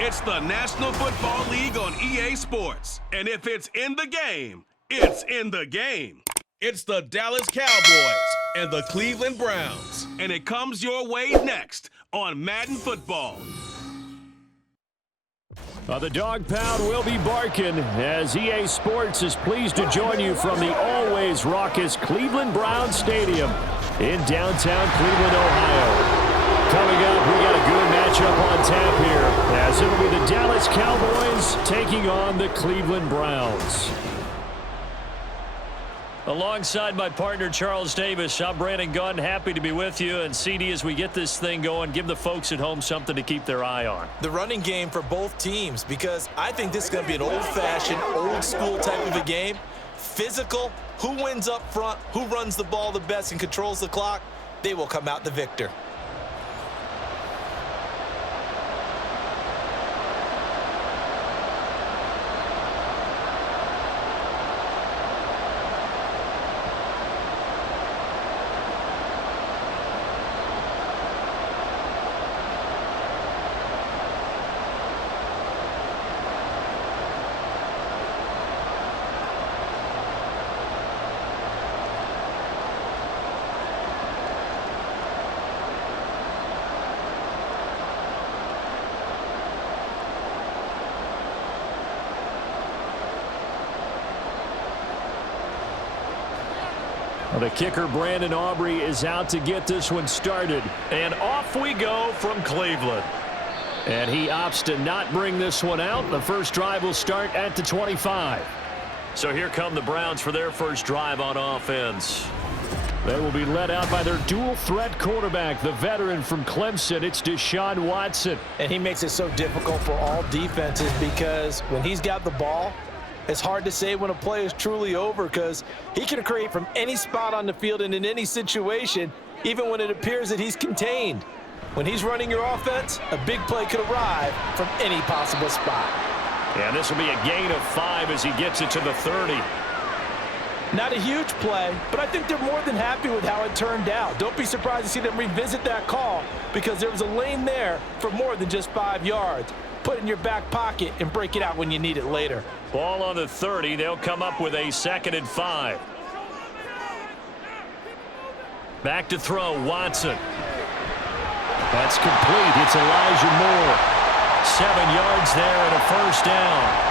It's the National Football League on EA Sports. And if it's in the game, it's in the game. It's the Dallas Cowboys and the Cleveland Browns. And it comes your way next on Madden Football. The dog pound will be barking as EA Sports is pleased to join you from the always raucous Cleveland Browns Stadium in downtown Cleveland, Ohio. Coming up, we got a good matchup on tap here as it'll be the Dallas Cowboys taking on the Cleveland Browns. Alongside my partner, Charles Davis, I'm Brandon Gunn. Happy to be with you. And CD, as we get this thing going, give the folks at home something to keep their eye on. The running game for both teams, because I think this is going to be an old-fashioned, old-school type of a game. Physical, who wins up front, who runs the ball the best and controls the clock, they will come out the victor. The kicker, Brandon Aubrey, is out to get this one started. And off we go from Cleveland. And he opts to not bring this one out. The first drive will start at the 25. So here come the Browns for their first drive on offense. They will be led out by their dual-threat quarterback, the veteran from Clemson. It's Deshaun Watson. And he makes it so difficult for all defenses because when he's got the ball, it's hard to say when a play is truly over because he can create from any spot on the field and in any situation, even when it appears that he's contained. When he's running your offense, a big play could arrive from any possible spot. And this will be a gain of 5 as he gets it to the 30. Not a huge play, but I think they're more than happy with how it turned out. Don't be surprised to see them revisit that call because there was a lane there for more than just 5 yards. Put it in your back pocket and break it out when you need it later. Ball on the 30. They'll come up with a 2nd and 5. Back to throw, Watson. That's complete. It's Elijah Moore. 7 yards there and a first down.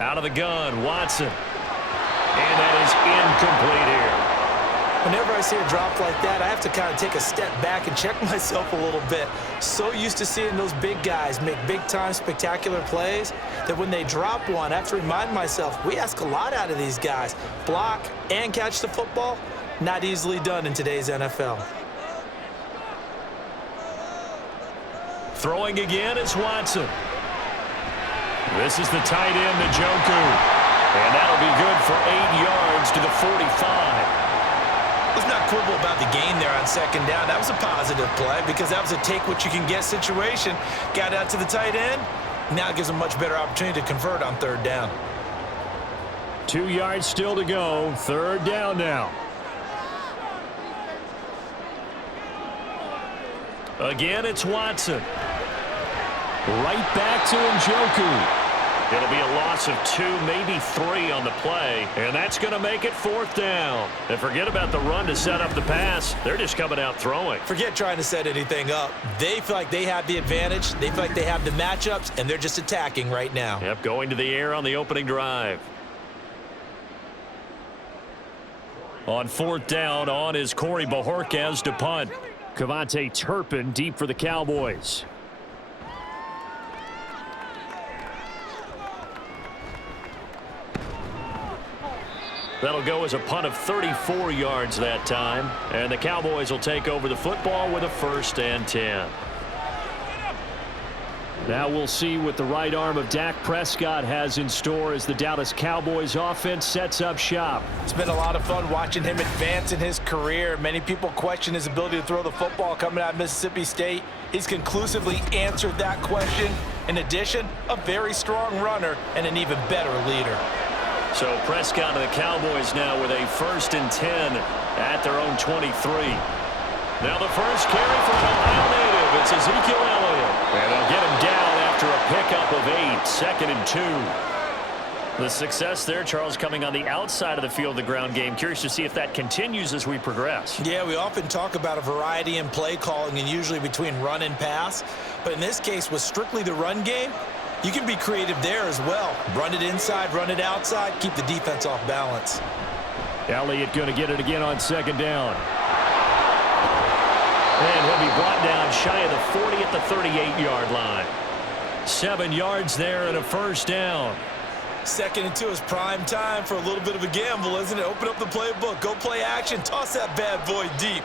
Out of the gun, Watson. And that is incomplete here. Whenever I see a drop like that, I have to kind of take a step back and check myself a little bit. So used to seeing those big guys make big-time spectacular plays that when they drop one, I have to remind myself, we ask a lot out of these guys. Block and catch the football, not easily done in today's NFL. Throwing again is Watson. This is the tight end, Njoku. And that'll be good for 8 yards to the 45. Let's not quibble about the gain there on 2nd down. That was a positive play because that was a take-what-you-can-get situation. Got out to the tight end. Now it gives a much better opportunity to convert on 3rd down. 2 yards still to go. 3rd down now. Again, it's Watson. Right back to Njoku. It'll be a loss of 2, maybe 3 on the play, and that's going to make it 4th down. And forget about the run to set up the pass. They're just coming out throwing. Forget trying to set anything up. They feel like they have the advantage. They feel like they have the matchups, and they're just attacking right now. Yep, going to the air on the opening drive. On 4th down, on is Corey Bojorquez to punt. Kevontae Turpin deep for the Cowboys. That'll go as a punt of 34 yards that time. And the Cowboys will take over the football with a 1st and 10. Now we'll see what the right arm of Dak Prescott has in store as the Dallas Cowboys offense sets up shop. It's been a lot of fun watching him advance in his career. Many people question his ability to throw the football coming out of Mississippi State. He's conclusively answered that question. In addition, a very strong runner and an even better leader. So Prescott and the Cowboys now with a 1st and 10 at their own 23. Now the first carry for an Ohio native. It's Ezekiel Elliott. And they'll get him down after a pickup of 8. 2nd and 2. The success there, Charles, coming on the outside of the field, the ground game. Curious to see if that continues as we progress. Yeah, we often talk about a variety in play calling and usually between run and pass. But in this case, with strictly the run game, you can be creative there as well. Run it inside, run it outside, keep the defense off balance. Elliott going to get it again on 2nd down. And he'll be brought down shy of the 40 at the 38-yard line. 7 yards there and a 1st down. 2nd and 2 is prime time for a little bit of a gamble, isn't it? Open up the playbook, go play action, toss that bad boy deep.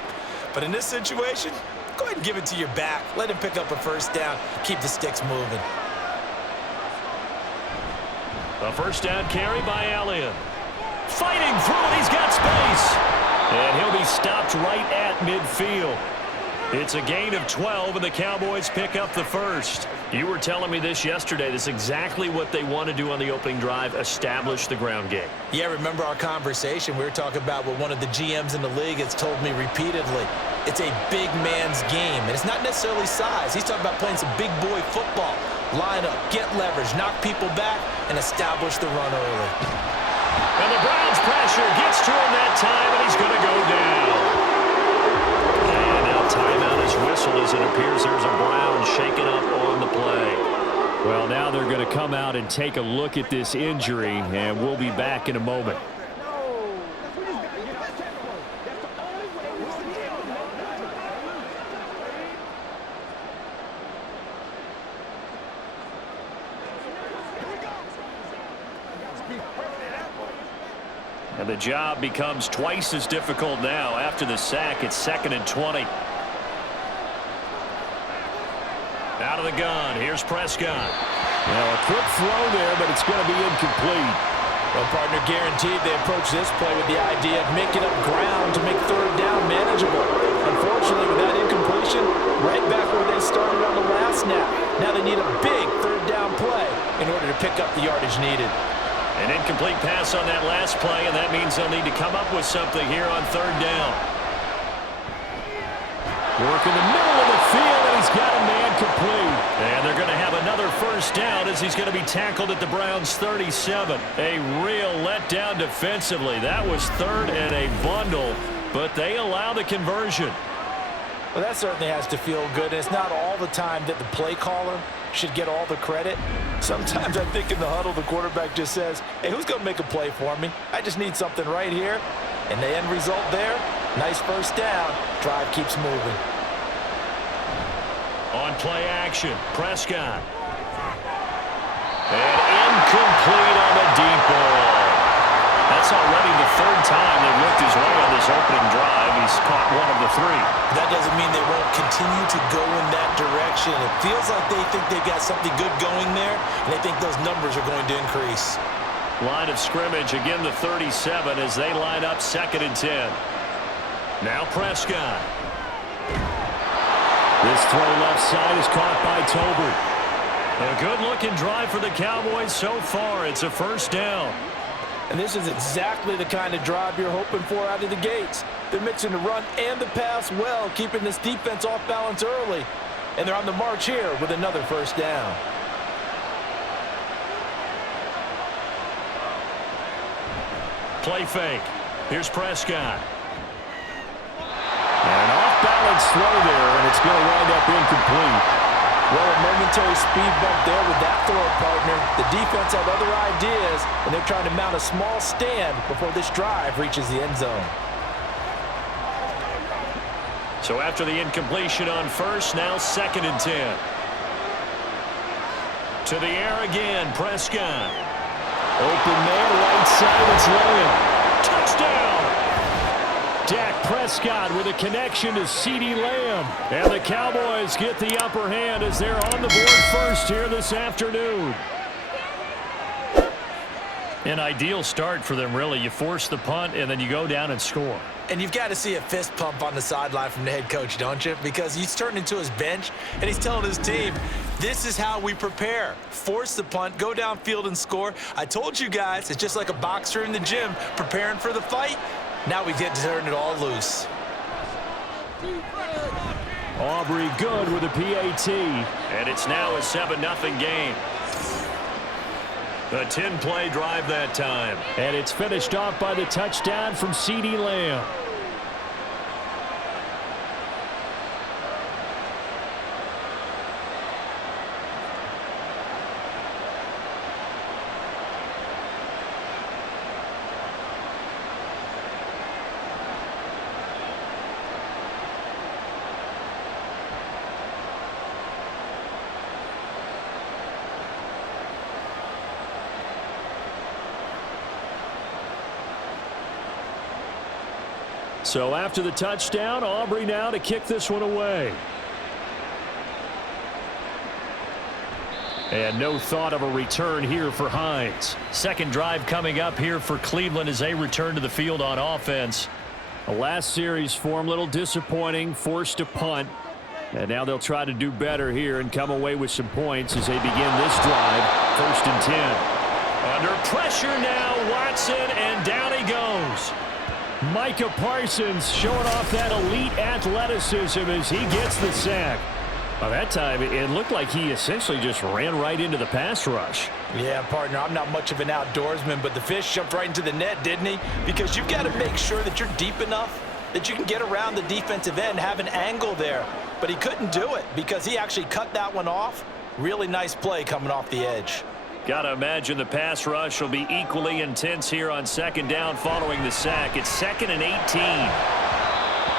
But in this situation, go ahead and give it to your back. Let him pick up a 1st down. Keep the sticks moving. A 1st down carry by Elliott. Fighting through it, he's got space. And he'll be stopped right at midfield. It's a gain of 12, and the Cowboys pick up the 1st. You were telling me this yesterday. This is exactly what they want to do on the opening drive, establish the ground game. Yeah, remember our conversation? We were talking about what one of the GMs in the league has told me repeatedly. It's a big man's game, and it's not necessarily size. He's talking about playing some big boy football. Line up, get leverage, knock people back, and establish the run early. And the Browns pressure gets to him that time, and he's going to go down. And now timeout is whistled as it appears there's a Brown shaken up on the play. Well, now they're going to come out and take a look at this injury, and we'll be back in a moment. And the job becomes twice as difficult now. After the sack, it's 2nd and 20. Out of the gun, here's Prescott. Now a quick throw there, but it's going to be incomplete. Well, partner, guaranteed they approach this play with the idea of making up ground to make 3rd down manageable. Unfortunately, with that incompletion, right back where they started on the last snap. Now they need a big 3rd down play in order to pick up the yardage needed. An incomplete pass on that last play, and that means they'll need to come up with something here on 3rd down. Work in the middle of the field, and he's got a man complete. And they're going to have another 1st down as he's going to be tackled at the Browns' 37. A real letdown defensively. That was 3rd and a bundle, but they allow the conversion. Well, that certainly has to feel good, and it's not all the time that the play caller should get all the credit. Sometimes I think in the huddle, the quarterback just says, hey, who's going to make a play for me? I just need something right here. And the end result there, nice 1st down. Drive keeps moving. On play action, Prescott. And incomplete on the deep ball. That's already the 3rd time they've looked his way on this opening drive. He's caught 1 of the 3. That doesn't mean they won't continue to go in that direction. It feels like they think they've got something good going there, and they think those numbers are going to increase. Line of scrimmage, again the 37 as they line up 2nd and 10. Now Prescott. This throw left side is caught by Tolbert. A good-looking drive for the Cowboys so far. It's a 1st down. And this is exactly the kind of drive you're hoping for out of the gates. They're mixing the run and the pass well, keeping this defense off balance early. And they're on the march here with another 1st down. Play fake. Here's Prescott. An off-balance throw there, and it's going to wind up incomplete. Well, a momentary speed bump there with that throw, partner. The defense had other ideas, and they're trying to mount a small stand before this drive reaches the end zone. So after the incompletion on 1st, now 2nd and 10. To the air again, Prescott. Open man, right side, it's Logan. Touchdown! Dak Prescott with a connection to CeeDee Lamb. And the Cowboys get the upper hand as they're on the board first here this afternoon. An ideal start for them, really. You force the punt, and then you go down and score. And you've got to see a fist pump on the sideline from the head coach, don't you? Because he's turned into his bench, and he's telling his team, this is how we prepare. Force the punt, go downfield and score. I told you guys, it's just like a boxer in the gym preparing for the fight. Now we get to turn it all loose. Aubrey good with a PAT. And it's now a 7-0 game. A 10-play drive that time. And it's finished off by the touchdown from CeeDee Lamb. So after the touchdown, Aubrey now to kick this one away. And no thought of a return here for Hines. Second drive coming up here for Cleveland as they return to the field on offense. The last series for him, a little disappointing, forced to punt. And now they'll try to do better here and come away with some points as they begin this drive. 1st and 10. Under pressure now, Watson, and down he goes. Micah Parsons showing off that elite athleticism as he gets the sack. By that time, it looked like he essentially just ran right into the pass rush. Yeah, partner, I'm not much of an outdoorsman, but the fish jumped right into the net, didn't he? Because you've got to make sure that you're deep enough that you can get around the defensive end, have an angle there. But he couldn't do it because he actually cut that one off. Really nice play coming off the edge. Got to imagine the pass rush will be equally intense here on 2nd down following the sack. It's 2nd and 18.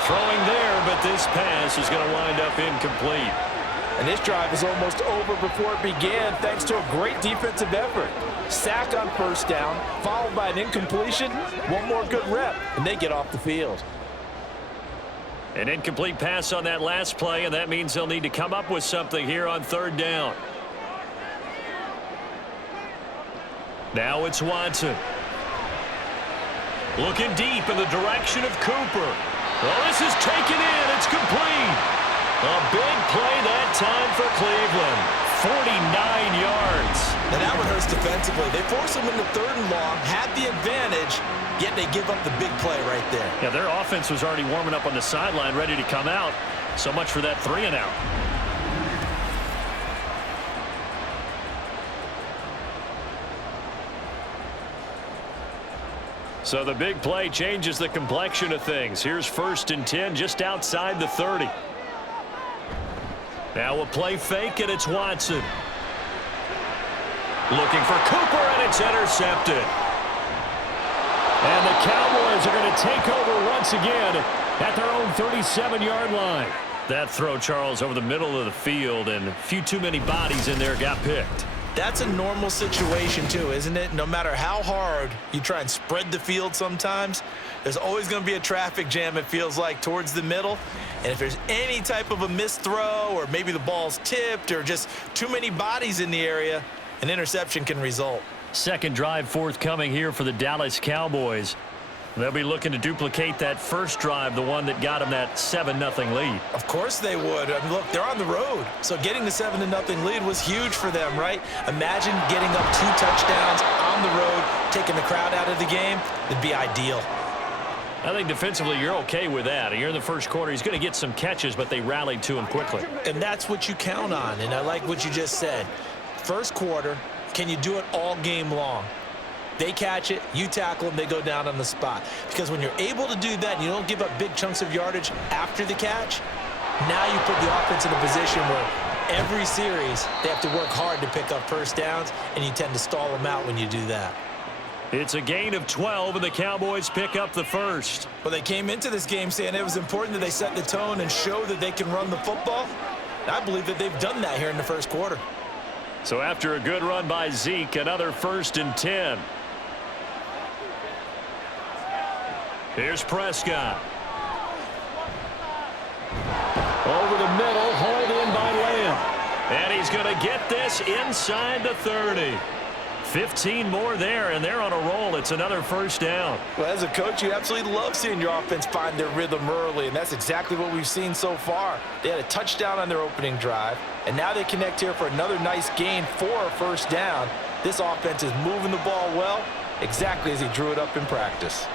Throwing there, but this pass is going to wind up incomplete. And this drive is almost over before it began thanks to a great defensive effort. Sack on 1st down, followed by an incompletion. One more good rep, and they get off the field. An incomplete pass on that last play, and that means they'll need to come up with something here on 3rd down. Now it's Watson. Looking deep in the direction of Cooper. Well, this is taken in. It's complete. A big play that time for Cleveland. 49 yards. Now that one hurts defensively. They force them into 3rd and long, had the advantage, yet they give up the big play right there. Yeah, their offense was already warming up on the sideline, ready to come out. So much for that 3 and out. So the big play changes the complexion of things. Here's 1st and 10 just outside the 30. Now a play fake, and it's Watson. Looking for Cooper, and it's intercepted. And the Cowboys are going to take over once again at their own 37-yard line. That throw, Charles, over the middle of the field, and a few too many bodies in there got picked. That's a normal situation too, isn't it? No matter how hard you try and spread the field sometimes, there's always going to be a traffic jam, it feels like, towards the middle. And if there's any type of a missed throw or maybe the ball's tipped or just too many bodies in the area, an interception can result. Second drive forthcoming here for the Dallas Cowboys. They'll be looking to duplicate that first drive, the one that got them that 7-0 lead. Of course they would. I mean, look, they're on the road. So getting the 7-0 lead was huge for them, right? Imagine getting up 2 touchdowns on the road, taking the crowd out of the game. It'd be ideal. I think defensively you're okay with that. Here in the first quarter, he's going to get some catches, but they rallied to him quickly. And that's what you count on, and I like what you just said. First quarter, can you do it all game long? They catch it, you tackle them, they go down on the spot. Because when you're able to do that and you don't give up big chunks of yardage after the catch, now you put the offense in a position where every series they have to work hard to pick up first downs, and you tend to stall them out when you do that. It's a gain of 12, and the Cowboys pick up the first. Well, they came into this game saying it was important that they set the tone and show that they can run the football. And I believe that they've done that here in the first quarter. So after a good run by Zeke, another 1st and 10. Here's Prescott. Over the middle, hauled in by Lamb. And he's going to get this inside the 30. 15 more there, and they're on a roll. It's another first down. Well, as a coach, you absolutely love seeing your offense find their rhythm early, and that's exactly what we've seen so far. They had a touchdown on their opening drive, and now they connect here for another nice gain for a first down. This offense is moving the ball well, exactly as he drew it up in practice.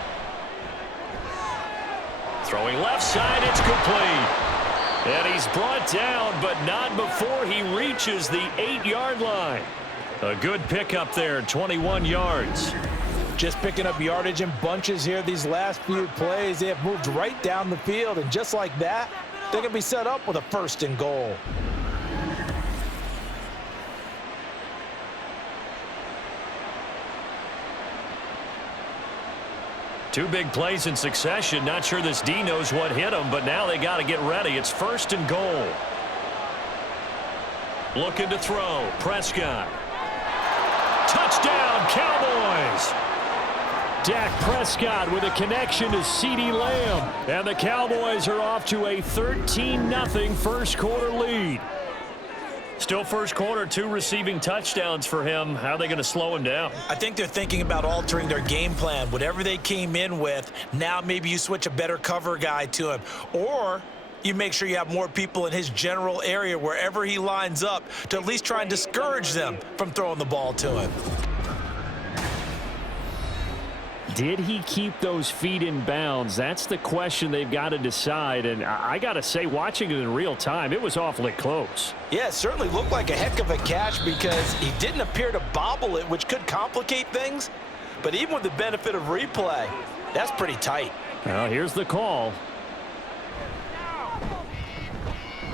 Throwing left side, it's complete. And he's brought down, but not before he reaches the 8-yard line. A good pickup there, 21 yards. Just picking up yardage in bunches here these last few plays. They have moved right down the field, and just like that, they're going to be set up with a first and goal. Two big plays in succession. Not sure this D knows what hit him, but now they got to get ready. It's first and goal. Looking to throw. Prescott. Touchdown, Cowboys! Dak Prescott with a connection to CeeDee Lamb. And the Cowboys are off to a 13-0 first quarter lead. Still first quarter, 2 receiving touchdowns for him. How are they going to slow him down? I think they're thinking about altering their game plan. Whatever they came in with, now maybe you switch a better cover guy to him. Or you make sure you have more people in his general area wherever he lines up to at least try and discourage them from throwing the ball to him. Did he keep those feet in bounds? That's the question they've got to decide. And I got to say, watching it in real time, it was awfully close. Yeah, it certainly looked like a heck of a catch because he didn't appear to bobble it, which could complicate things. But even with the benefit of replay, that's pretty tight. Well, here's the call.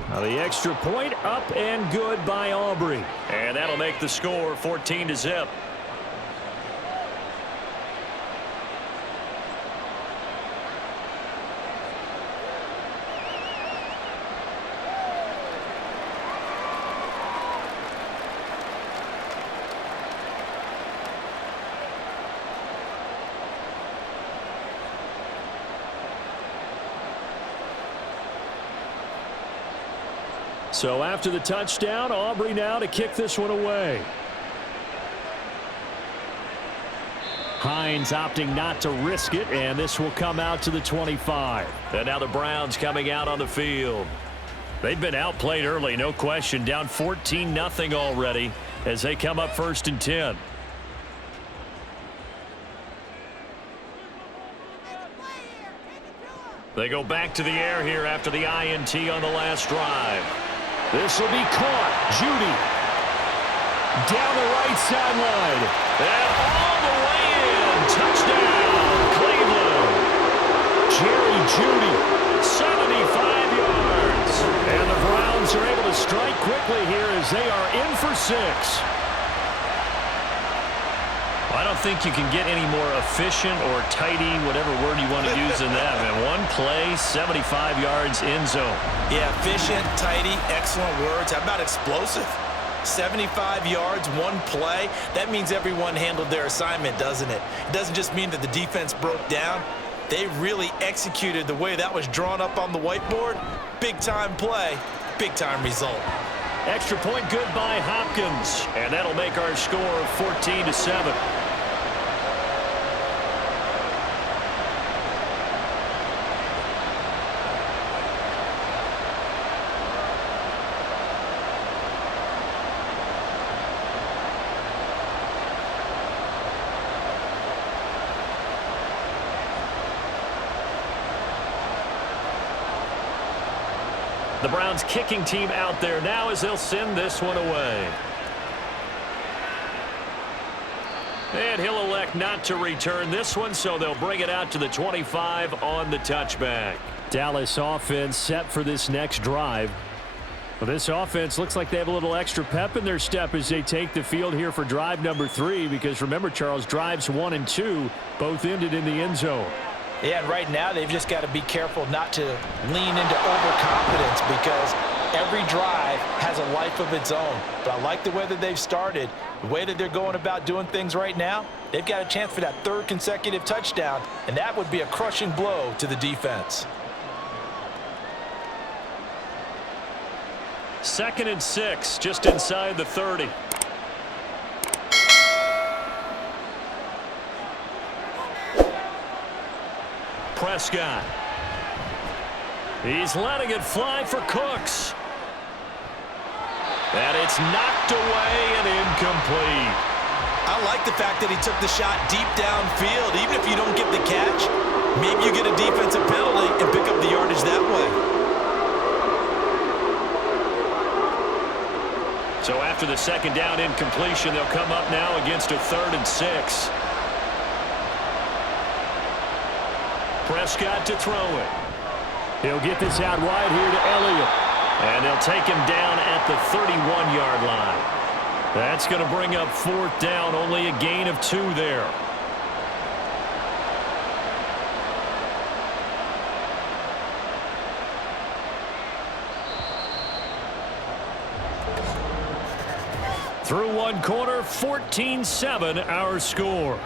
Now the extra point up and good by Aubrey. And that'll make the score 14-0. So after the touchdown, Aubrey now to kick this one away. Hines opting not to risk it, and this will come out to the 25. And now the Browns coming out on the field. They've been outplayed early, no question. Down 14-0 already as they come up first and 10. They go back to the air here after the INT on the last drive. This will be caught. Judy. Down the right sideline. And all the way in. Touchdown, Cleveland. Jerry Judy, 75 yards. And the Browns are able to strike quickly here as they are in for 6. I don't think you can get any more efficient or tidy, whatever word you want to use in that. Man, one play, 75 yards in zone. Yeah, efficient, tidy, excellent words. How about explosive? 75 yards, one play. That means everyone handled their assignment, doesn't it? It doesn't just mean that the defense broke down. They really executed the way that was drawn up on the whiteboard. Big-time play, big-time result. Extra point good by Hopkins. And that'll make our score 14-7. The Browns kicking team out there now as they'll send this one away. And he'll elect not to return this one, so they'll bring it out to the 25 on the touchback. Dallas offense set for this next drive. Well, this offense looks like they have a little extra pep in their step as they take the field here for drive number 3, because remember, Charles, drives 1 and 2 both ended in the end zone. Yeah, and right now they've just got to be careful not to lean into overconfidence because every drive has a life of its own. But I like the way that they've started, the way that they're going about doing things right now. They've got a chance for that 3rd consecutive touchdown, and that would be a crushing blow to the defense. 2nd and 6, just inside the 30. Prescott. He's letting it fly for Cooks. And it's knocked away and incomplete. I like the fact that he took the shot deep downfield. Even if you don't get the catch, maybe you get a defensive penalty and pick up the yardage that way. So after the 2nd down incompletion, they'll come up now against a 3rd and 6. Prescott to throw it. He'll get this out wide here to Elliott. And they'll take him down at the 31-yard line. That's going to bring up 4th down, only a gain of 2 there. Through one quarter, 14-7 our score.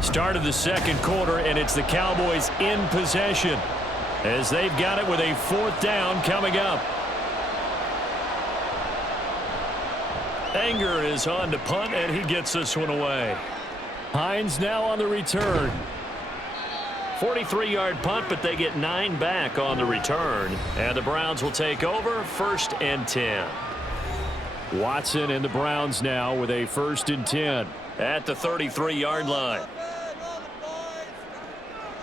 Start of the 2nd quarter, and it's the Cowboys in possession as they've got it with a 4th down coming up. Anger is on to punt, and he gets this one away. Hines now on the return. 43-yard punt, but they get 9 back on the return. And the Browns will take over, 1st and 10. Watson and the Browns now with a 1st and 10 at the 33-yard line.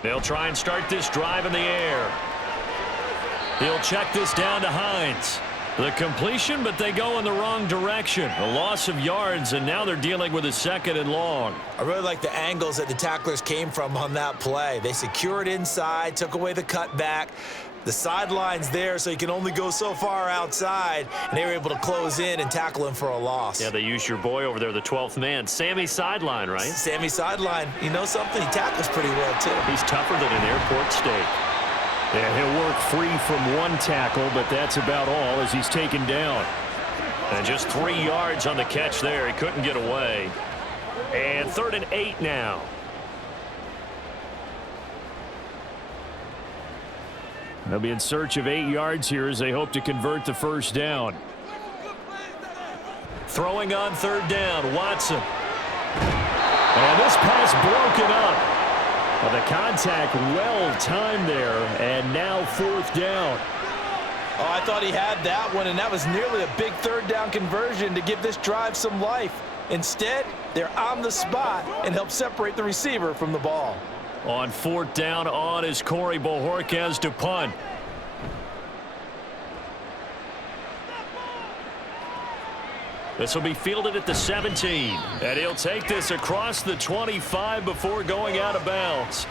They'll try and start this drive in the air. He'll check this down to Hines. The completion, but they go in the wrong direction. A loss of yards, and now they're dealing with a 2nd and long. I really like the angles that the tacklers came from on that play. They secured inside, took away the cutback. The sideline's there, so you can only go so far outside, and they were able to close in and tackle him for a loss. Yeah, they used your boy over there, the 12th man. Sammy Sideline, right? Sammy Sideline. You know something? He tackles pretty well, too. He's tougher than an airport steak. And he'll work free from one tackle, but that's about all as he's taken down. And just 3 yards on the catch there. He couldn't get away. And 3rd and 8 now. They'll be in search of 8 yards here as they hope to convert the 1st down. Throwing on 3rd down, Watson. And this pass broken up. Well, the contact well timed there, and now 4th down. Oh, I thought he had that one, and that was nearly a big 3rd down conversion to give this drive some life. Instead, they're on the spot and help separate the receiver from the ball. On 4th down on is Corey Bojorquez to punt. This will be fielded at the 17. And he'll take this across the 25 before going out of bounds.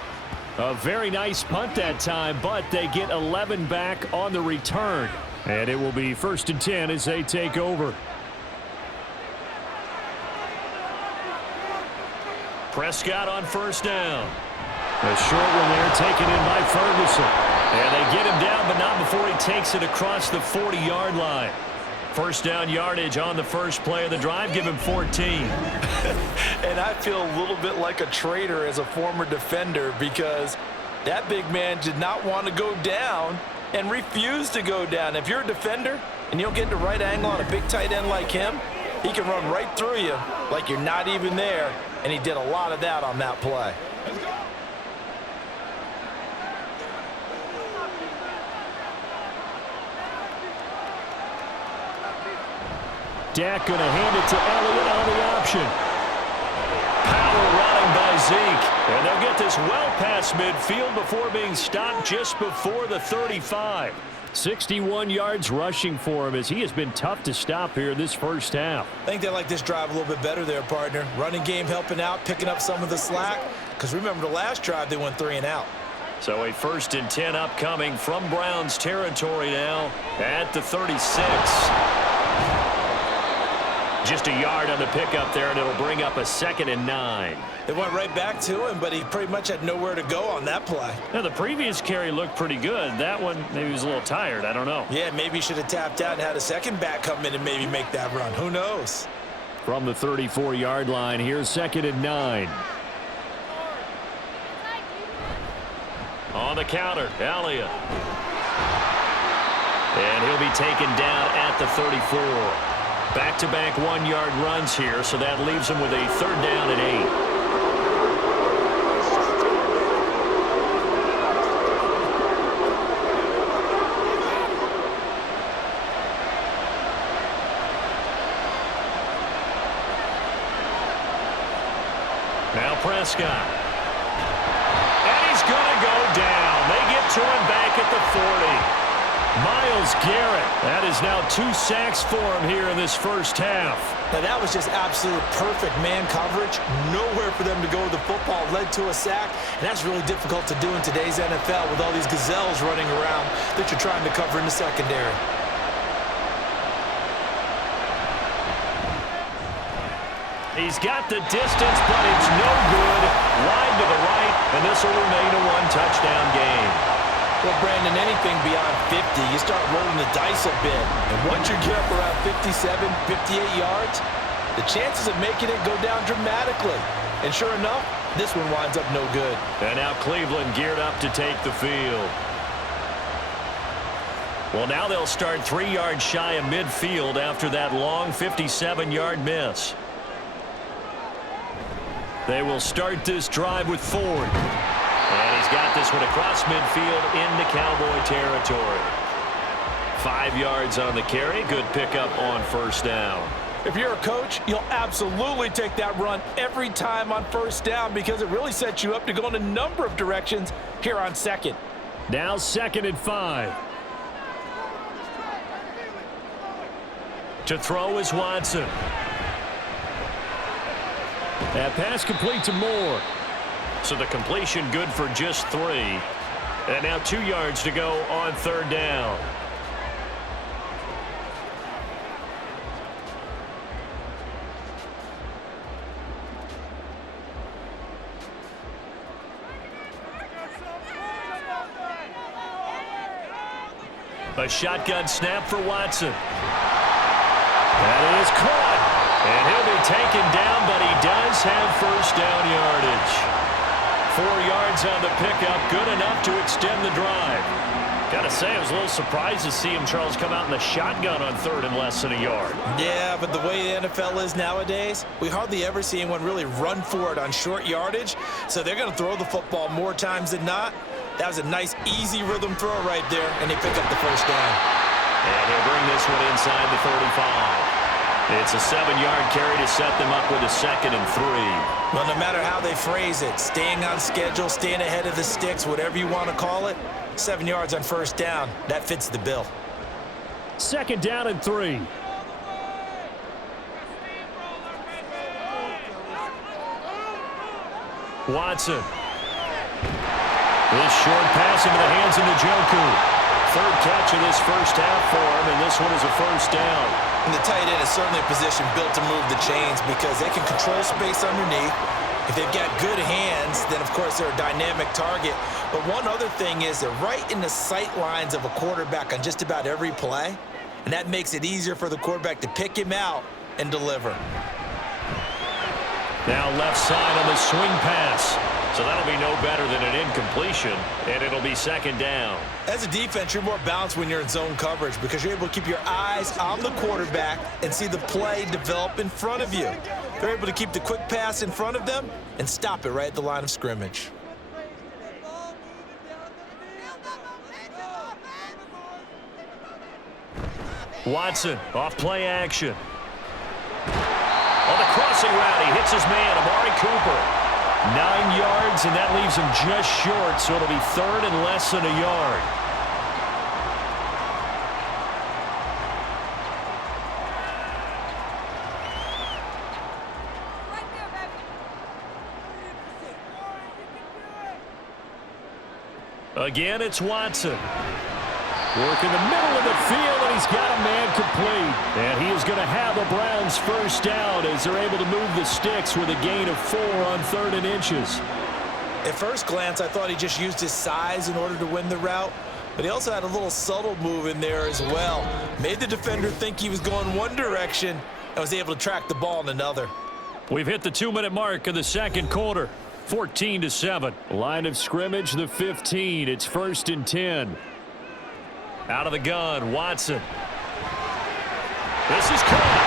A very nice punt that time, but they get 11 back on the return. And it will be 1st and 10 as they take over. Prescott on 1st down. A short one there taken in by Ferguson. And they get him down, but not before he takes it across the 40-yard line. 1st down yardage on the first play of the drive. Give him 14. And I feel a little bit like a traitor as a former defender because that big man did not want to go down and refused to go down. If you're a defender and you don't get the right angle on a big tight end like him, he can run right through you like you're not even there. And he did a lot of that on that play. Dak going to hand it to Elliott on the option. Power running by Zeke. And they'll get this well past midfield before being stopped just before the 35. 61 yards rushing for him as he has been tough to stop here this 1st half. I think they like this drive a little bit better there, partner. Running game helping out, picking up some of the slack. Because remember the last drive they went 3 and out. So a 1st and 10 upcoming from Browns territory now at the 36. Just a yard on the pickup there, and it'll bring up a 2nd and 9. They went right back to him, but he pretty much had nowhere to go on that play. Now, the previous carry looked pretty good. That one, maybe he was a little tired. I don't know. Yeah, maybe he should have tapped out and had a second back come in and maybe make that run. Who knows? From the 34-yard line, here's 2nd and 9. On the counter, Elliott. And he'll be taken down at the 34. Back-to-back one-yard runs here, so that leaves him with a third down and 8. Now Prescott. And he's going to go down. They get to him back at the 40. Myles Garrett. That is now 2 sacks for him here in this first half. Now that was just absolute perfect man coverage. Nowhere for them to go with the football. Led to a sack. And that's really difficult to do in today's NFL with all these gazelles running around that you're trying to cover in the secondary. He's got the distance, but it's no good. Wide to the right, and this will remain a one-touchdown game. Well, Brandon, anything beyond 50, you start rolling the dice a bit. And once you get up around 57, 58 yards, the chances of making it go down dramatically. And sure enough, this one winds up no good. And now Cleveland geared up to take the field. Well, now they'll start 3 yards shy of midfield after that long 57-yard miss. They will start this drive with Ford. And he's got this one across midfield into Cowboy territory. 5 yards on the carry. Good pickup on first down. If you're a coach, you'll absolutely take that run every time on first down because it really sets you up to go in a number of directions here on second. Now 2nd and 5. To throw is Watson. That pass complete to Moore. So the completion good for just 3. And now 2 yards to go on third down. A shotgun snap for Watson. That is caught. And he'll be taken down, but he does have first down yardage. 4 yards on the pickup, good enough to extend the drive. Gotta say, I was a little surprised to see him, Charles, come out in the shotgun on third and less than a yard. Yeah, but the way the NFL is nowadays, we hardly ever see anyone really run for it on short yardage. So they're going to throw the football more times than not. That was a nice, easy rhythm throw right there, and they pick up the first down. And he'll bring this one inside the 35. It's a 7-yard carry to set them up with a 2nd and 3. Well, no matter how they phrase it, staying on schedule, staying ahead of the sticks, whatever you want to call it, 7 yards on first down, that fits the bill. 2nd down and 3. Watson. This short pass into the hands of Njoku. 3rd catch of this first half for him, and this one is a first down. And the tight end is certainly a position built to move the chains because they can control space underneath. If they've got good hands, then, of course, they're a dynamic target. But one other thing is they're right in the sight lines of a quarterback on just about every play, and that makes it easier for the quarterback to pick him out and deliver. Now left side on the swing pass. So that'll be no better than an incompletion, and it'll be 2nd down. As a defense, you're more balanced when you're in zone coverage because you're able to keep your eyes on the quarterback and see the play develop in front of you. They're able to keep the quick pass in front of them and stop it right at the line of scrimmage. Watson, off play action. On the crossing route, he hits his man, Amari Cooper. 9 yards, and that leaves him just short, so it'll be 3rd and less than a yard. Again, it's Watson. Work in the middle of the field, and he's got a man complete. And he is going to have the Browns first down as they're able to move the sticks with a gain of 4 on 3rd and inches. At first glance, I thought he just used his size in order to win the route, but he also had a little subtle move in there as well. Made the defender think he was going one direction and was able to track the ball in another. We've hit the 2-minute mark of the second quarter. 14-7. Line of scrimmage, the 15. It's 1st and 10. Out of the gun, Watson. This is caught.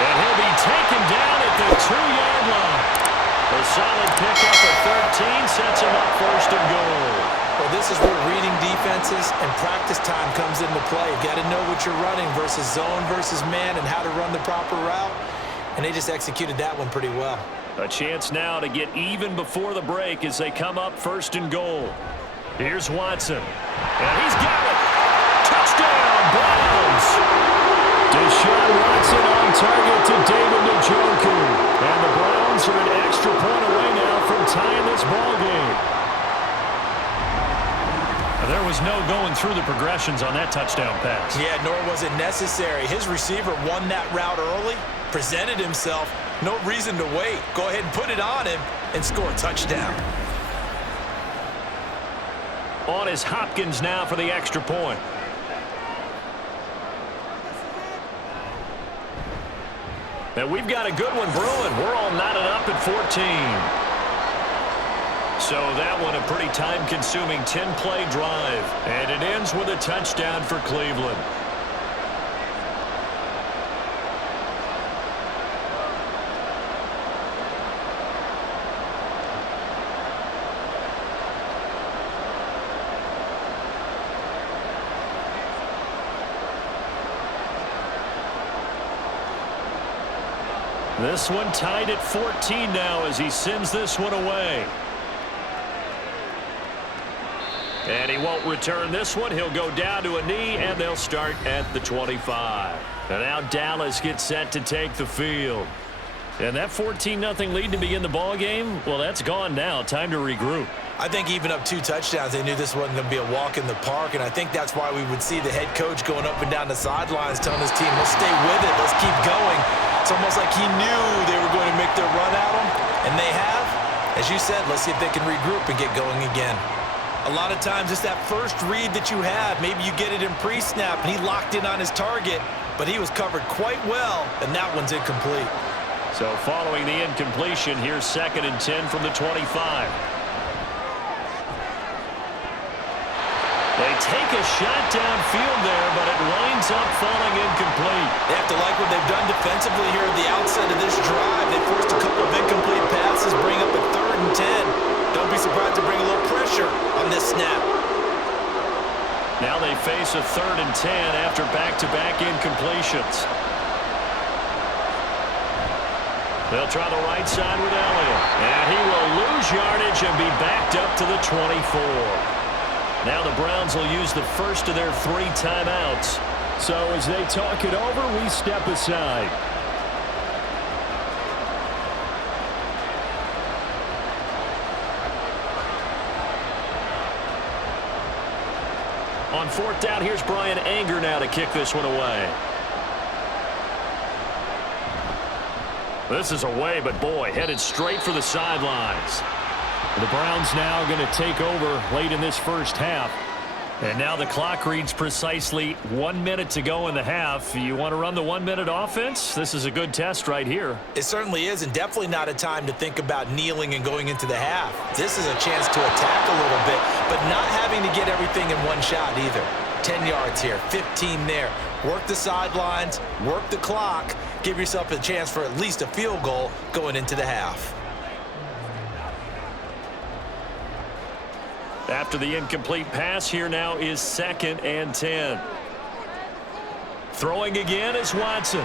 And he'll be taken down at the 2-yard line. A solid pickup of 13 sets him up 1st and goal. Well, this is where reading defenses and practice time comes into play. You got to know what you're running versus zone versus man and how to run the proper route. And they just executed that one pretty well. A chance now to get even before the break as they come up 1st and goal. Here's Watson. And he's got it. Touchdown, Browns. Deshaun Watson on target to David Njoku. And the Browns are an extra point away now from tying this ball game. There was no going through the progressions on that touchdown pass. Yeah, nor was it necessary. His receiver won that route early, presented himself. No reason to wait. Go ahead and put it on him and score a touchdown. On is Hopkins now for the extra point. And we've got a good one brewing. We're all knotted up at 14. So that one a pretty time-consuming 10-play drive. And it ends with a touchdown for Cleveland. This one tied at 14 now as he sends this one away. And he won't return this one. He'll go down to a knee, and they'll start at the 25. And now Dallas gets set to take the field. And that 14-0 lead to begin the ball game, well, that's gone now. Time to regroup. I think even up 2 touchdowns, they knew this wasn't going to be a walk in the park, and I think that's why we would see the head coach going up and down the sidelines telling his team, let's stay with it, let's keep going. It's almost like he knew they were going to make their run at him, and they have. As you said, let's see if they can regroup and get going again. A lot of times it's that first read that you have. Maybe you get it in pre-snap, and he locked in on his target, but he was covered quite well, and that one's incomplete. So following the incompletion, here's 2nd and 10 from the 25. They take a shot downfield there, but it winds up falling incomplete. They have to like what they've done defensively here at the outset of this drive. They forced a couple of incomplete passes, bring up a 3rd and 10. Don't be surprised to bring a little pressure on this snap. Now they face a 3rd and 10 after back-to-back incompletions. They'll try the right side with Elliott. And he will lose yardage and be backed up to the 24. Now the Browns will use the first of their 3 timeouts. So as they talk it over, we step aside. On 4th down, here's Brian Anger now to kick this one away. This is away, but boy, headed straight for the sidelines. The Browns now going to take over late in this first half. And now the clock reads precisely 1 minute to go in the half. You want to run the 1-minute offense? This is a good test right here. It certainly is, and definitely not a time to think about kneeling and going into the half. This is a chance to attack a little bit, but not having to get everything in one shot either. 10 yards here, 15 there. Work the sidelines, work the clock, give yourself a chance for at least a field goal going into the half. After the incomplete pass, here now is 2nd and 10. Throwing again is Watson.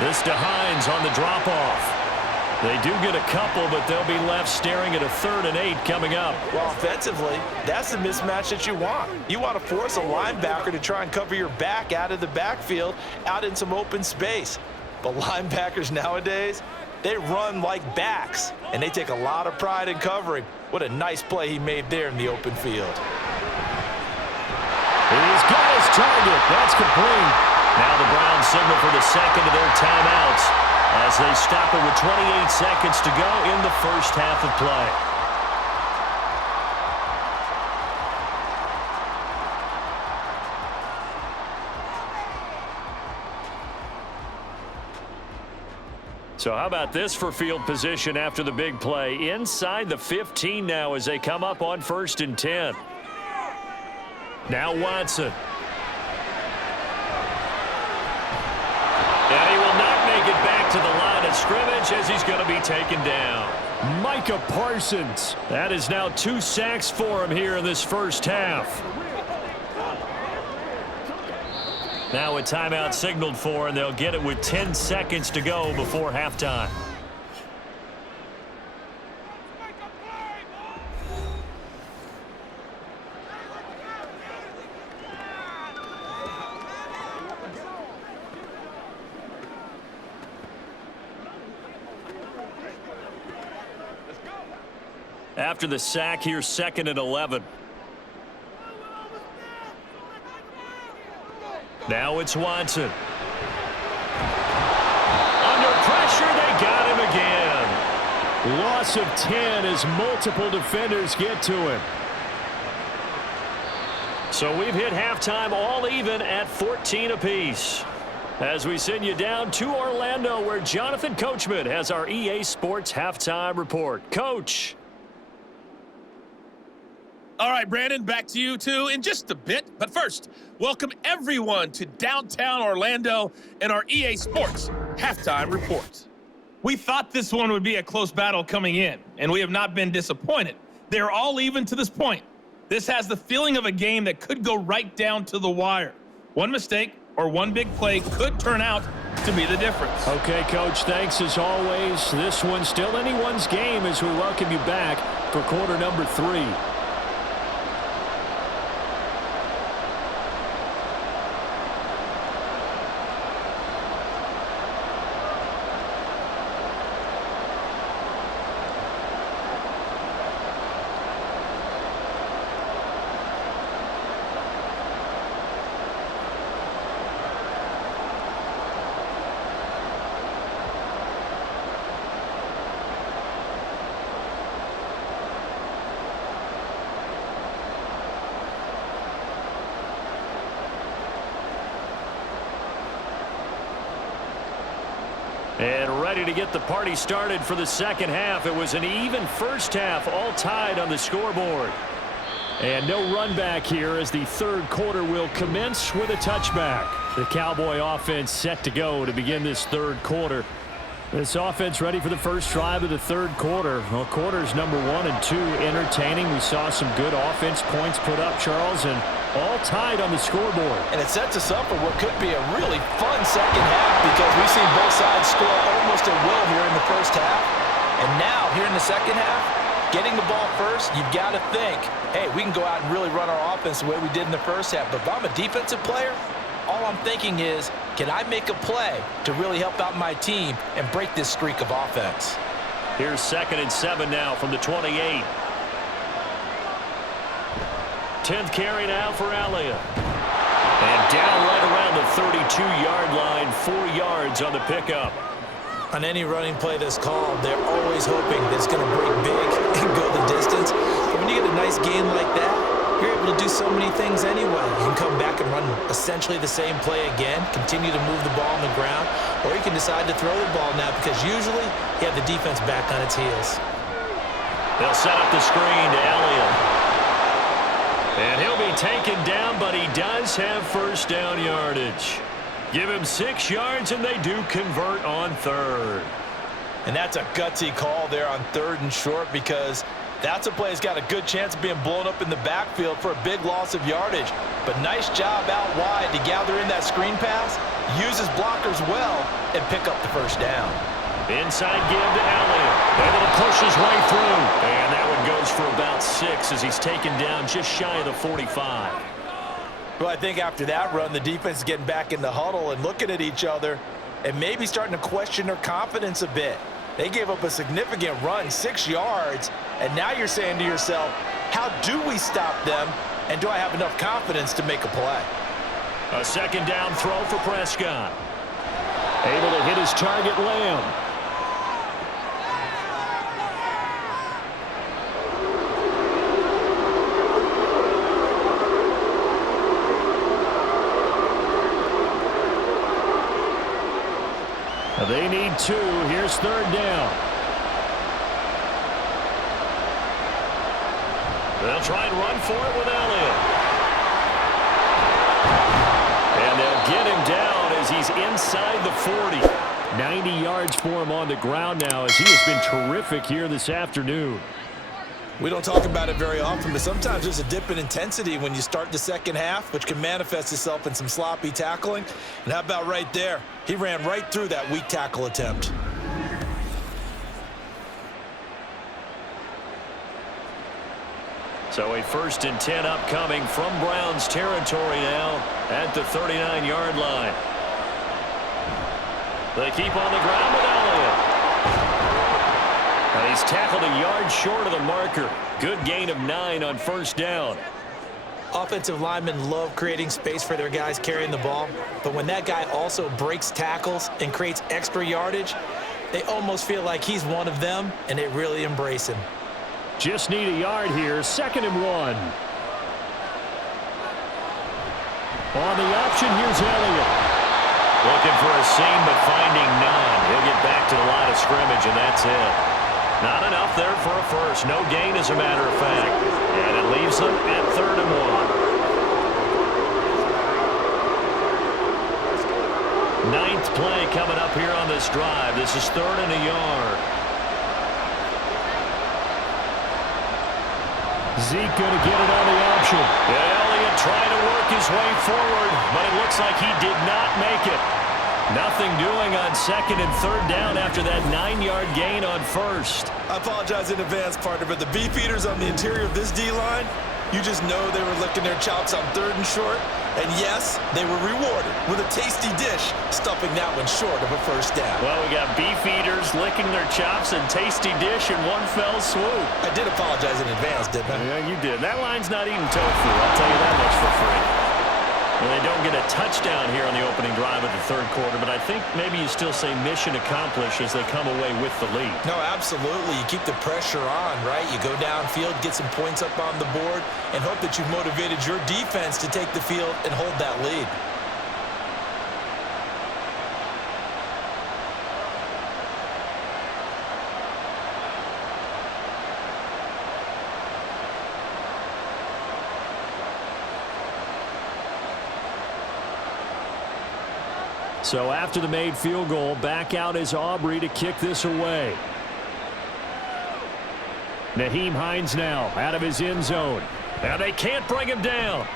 This to Hines on the drop-off. They do get a couple, but they'll be left staring at a 3rd and 8 coming up. Well, offensively, that's the mismatch that you want. You want to force a linebacker to try and cover your back out of the backfield, out in some open space. But linebackers nowadays, they run like backs, and they take a lot of pride in covering. What a nice play he made there in the open field. He's got his target. That's complete. Now the Browns signal for the 2nd of their timeouts as they stop it with 28 seconds to go in the first half of play. So how about this for field position after the big play? Inside the 15 now as they come up on 1st and 10. Now Watson. And he will not make it back to the line of scrimmage as he's going to be taken down. Micah Parsons. That is now 2 sacks for him here in this first half. Now a timeout signaled for, and they'll get it with 10 seconds to go before halftime. After the sack, here's 2nd and 11. Now it's Watson. Under pressure, they got him again. Loss of 10 as multiple defenders get to him. So we've hit halftime all even at 14 apiece. As we send you down to Orlando, where Jonathan Coachman has our EA Sports halftime report. Coach. All right, Brandon, back to you two in just a bit. But first, welcome everyone to downtown Orlando and our EA Sports halftime report. We thought this one would be a close battle coming in, and we have not been disappointed. They're all even to this point. This has the feeling of a game that could go right down to the wire. One mistake or one big play could turn out to be the difference. Okay, Coach, thanks as always. This one's still anyone's game as we welcome you back for quarter number 3. And ready to get the party started for the second half. It was an even first half, all tied on the scoreboard. And no run back here as the third quarter will commence with a touchback. The Cowboy offense set to go to begin this third quarter. This offense ready for the first drive of the third quarter. Well, quarters number 1 and 2 entertaining. We saw some good offense points put up, Charles, and all tied on the scoreboard. And it sets us up for what could be a really fun second half because we've seen both sides score almost at will here in the first half. And now, here in the second half, getting the ball first, you've got to think, hey, we can go out and really run our offense the way we did in the first half. But if I'm a defensive player, all I'm thinking is, can I make a play to really help out my team and break this streak of offense? Here's 2nd and 7 now from the 28. 10th carry now for Elliott. And down right around the 32-yard line, 4 yards on the pickup. On any running play that's called, they're always hoping that it's going to break big and go the distance. But when you get a nice gain like that, you're able to do so many things anyway. You can come back and run essentially the same play again, continue to move the ball on the ground, or you can decide to throw the ball now because usually you have the defense back on its heels. They'll set up the screen to Elliott. And he'll be taken down, but he does have first down yardage. Give him 6 yards, and they do convert on third. And that's a gutsy call there on 3rd and short because that's a play that's got a good chance of being blown up in the backfield for a big loss of yardage. But nice job out wide to gather in that screen pass, use his blockers well, and pick up the first down. Inside give to Elliott. Able to push his way through. And that one goes for about 6 as he's taken down just shy of the 45. Well, I think after that run, the defense is getting back in the huddle and looking at each other and maybe starting to question their confidence a bit. They gave up a significant run, 6 yards, and now you're saying to yourself, how do we stop them, and do I have enough confidence to make a play? A 2nd down throw for Prescott. Able to hit his target, Lamb. They need 2. Here's 3rd down. They'll try and run for it with Elliott. And they'll get him down as he's inside the 40. 90 yards for him on the ground now as he has been terrific here this afternoon. We don't talk about it very often, but sometimes there's a dip in intensity when you start the second half, which can manifest itself in some sloppy tackling. And how about right there? He ran right through that weak tackle attempt. So a 1st and 10 upcoming from Browns territory now at the 39-yard line. They keep on the ground with Elliott. And he's tackled a yard short of the marker. Good gain of 9 on 1st down. Offensive linemen love creating space for their guys carrying the ball, but when that guy also breaks tackles and creates extra yardage, they almost feel like he's one of them, and they really embrace him. Just need a yard here. 2nd and 1. On the option, here's Elliott. Looking for a seam, but finding none. He'll get back to the line of scrimmage, and that's it. Not enough there for a first. No gain, as a matter of fact. And it leaves them at 3rd and 1. 9th play coming up here on this drive. This is 3rd and a yard. Zeke going to get it on the option. Elliott trying to work his way forward, but it looks like he did not make it. Nothing doing on 2nd and 3rd down after that 9-yard gain on 1st. I apologize in advance, partner, but the beefeaters on the interior of this D-line, you just know they were licking their chops on 3rd and short. And yes, they were rewarded with a tasty dish, stuffing that one short of a 1st down. Well, we got beef eaters licking their chops and tasty dish in one fell swoop. I did apologize in advance, didn't I? Yeah, you did. That line's not eating tofu, I'll tell you that much for free. And they don't get a touchdown here on the opening drive of the 3rd quarter, but I think maybe you still say mission accomplished as they come away with the lead. No, absolutely. You keep the pressure on, right? You go downfield, get some points up on the board, and hope that you've motivated your defense to take the field and hold that lead. So after the made field goal, back out is Aubrey to kick this away. Nyheim Hines now out of his end zone. Now they can't bring him down.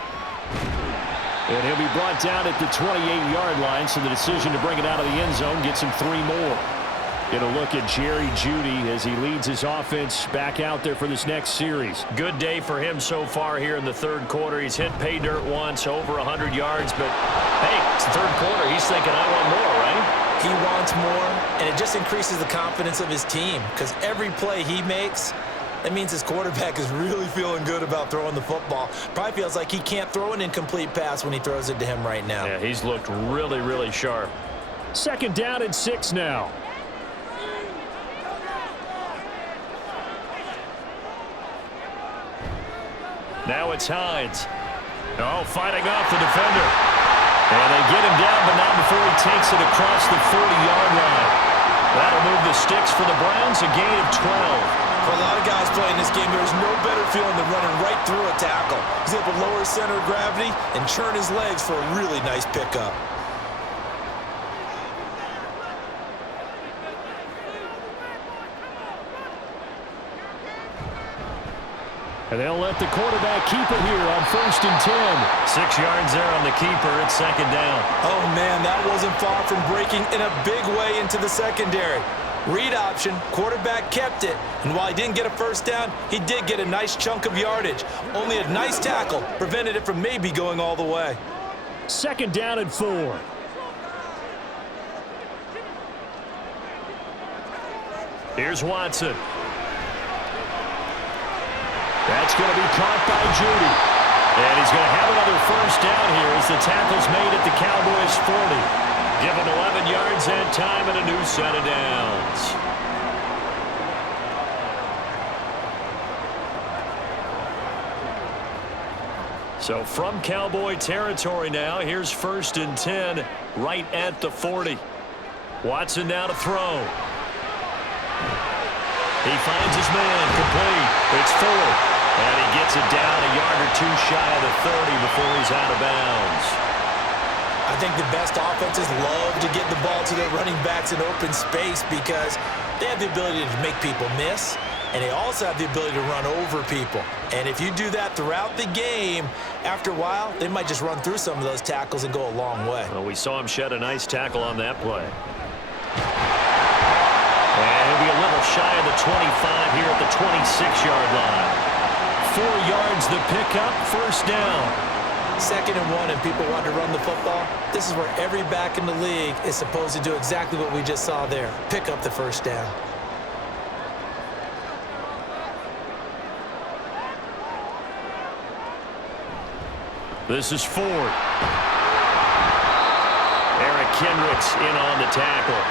And he'll be brought down at the 28-yard line, so the decision to bring it out of the end zone gets him 3 more. Get a look at Jerry Jeudy as he leads his offense back out there for this next series. Good day for him so far here in the 3rd quarter. He's hit pay dirt once, over 100 yards, but hey, it's the 3rd quarter. He's thinking, I want more, right? He wants more, and it just increases the confidence of his team because every play he makes, that means his quarterback is really feeling good about throwing the football. Probably feels like he can't throw an incomplete pass when he throws it to him right now. Yeah, he's looked really, really sharp. 2nd down and 6 now. Now it's Hines. Oh, fighting off the defender. And they get him down, but not before he takes it across the 40-yard line. That'll move the sticks for the Browns, a gain of 12. For a lot of guys playing this game, there's no better feeling than running right through a tackle. He's able to lower his center of gravity and churn his legs for a really nice pickup. And they'll let the quarterback keep it here on 1st and 10. 6 yards there on the keeper. It's 2nd down. Oh, man, that wasn't far from breaking in a big way into the secondary. Read option, quarterback kept it, and while he didn't get a 1st down, he did get a nice chunk of yardage. Only a nice tackle prevented it from maybe going all the way. 2nd down and 4. Here's Watson. That's going to be caught by Jeudy. And he's going to have another 1st down here as the tackle's made at the Cowboys' 40. Given 11 yards and time and a new set of downs. So from Cowboy territory now, here's 1st and 10 right at the 40. Watson now to throw. He finds his man, complete. It's Ford, and he gets it down a yard or two shy of the 30 before he's out of bounds. I think the best offenses love to get the ball to their running backs in open space because they have the ability to make people miss, and they also have the ability to run over people. And if you do that throughout the game, after a while, they might just run through some of those tackles and go a long way. Well, we saw him shed a nice tackle on that play. And he'll be a little shy of the 25 here at the 26-yard line. 4 yards the pickup, first down. 2nd and 1 and people want to run the football. This is where every back in the league is supposed to do exactly what we just saw there. Pick up the first down. This is Ford. Eric Kendricks in on the tackle.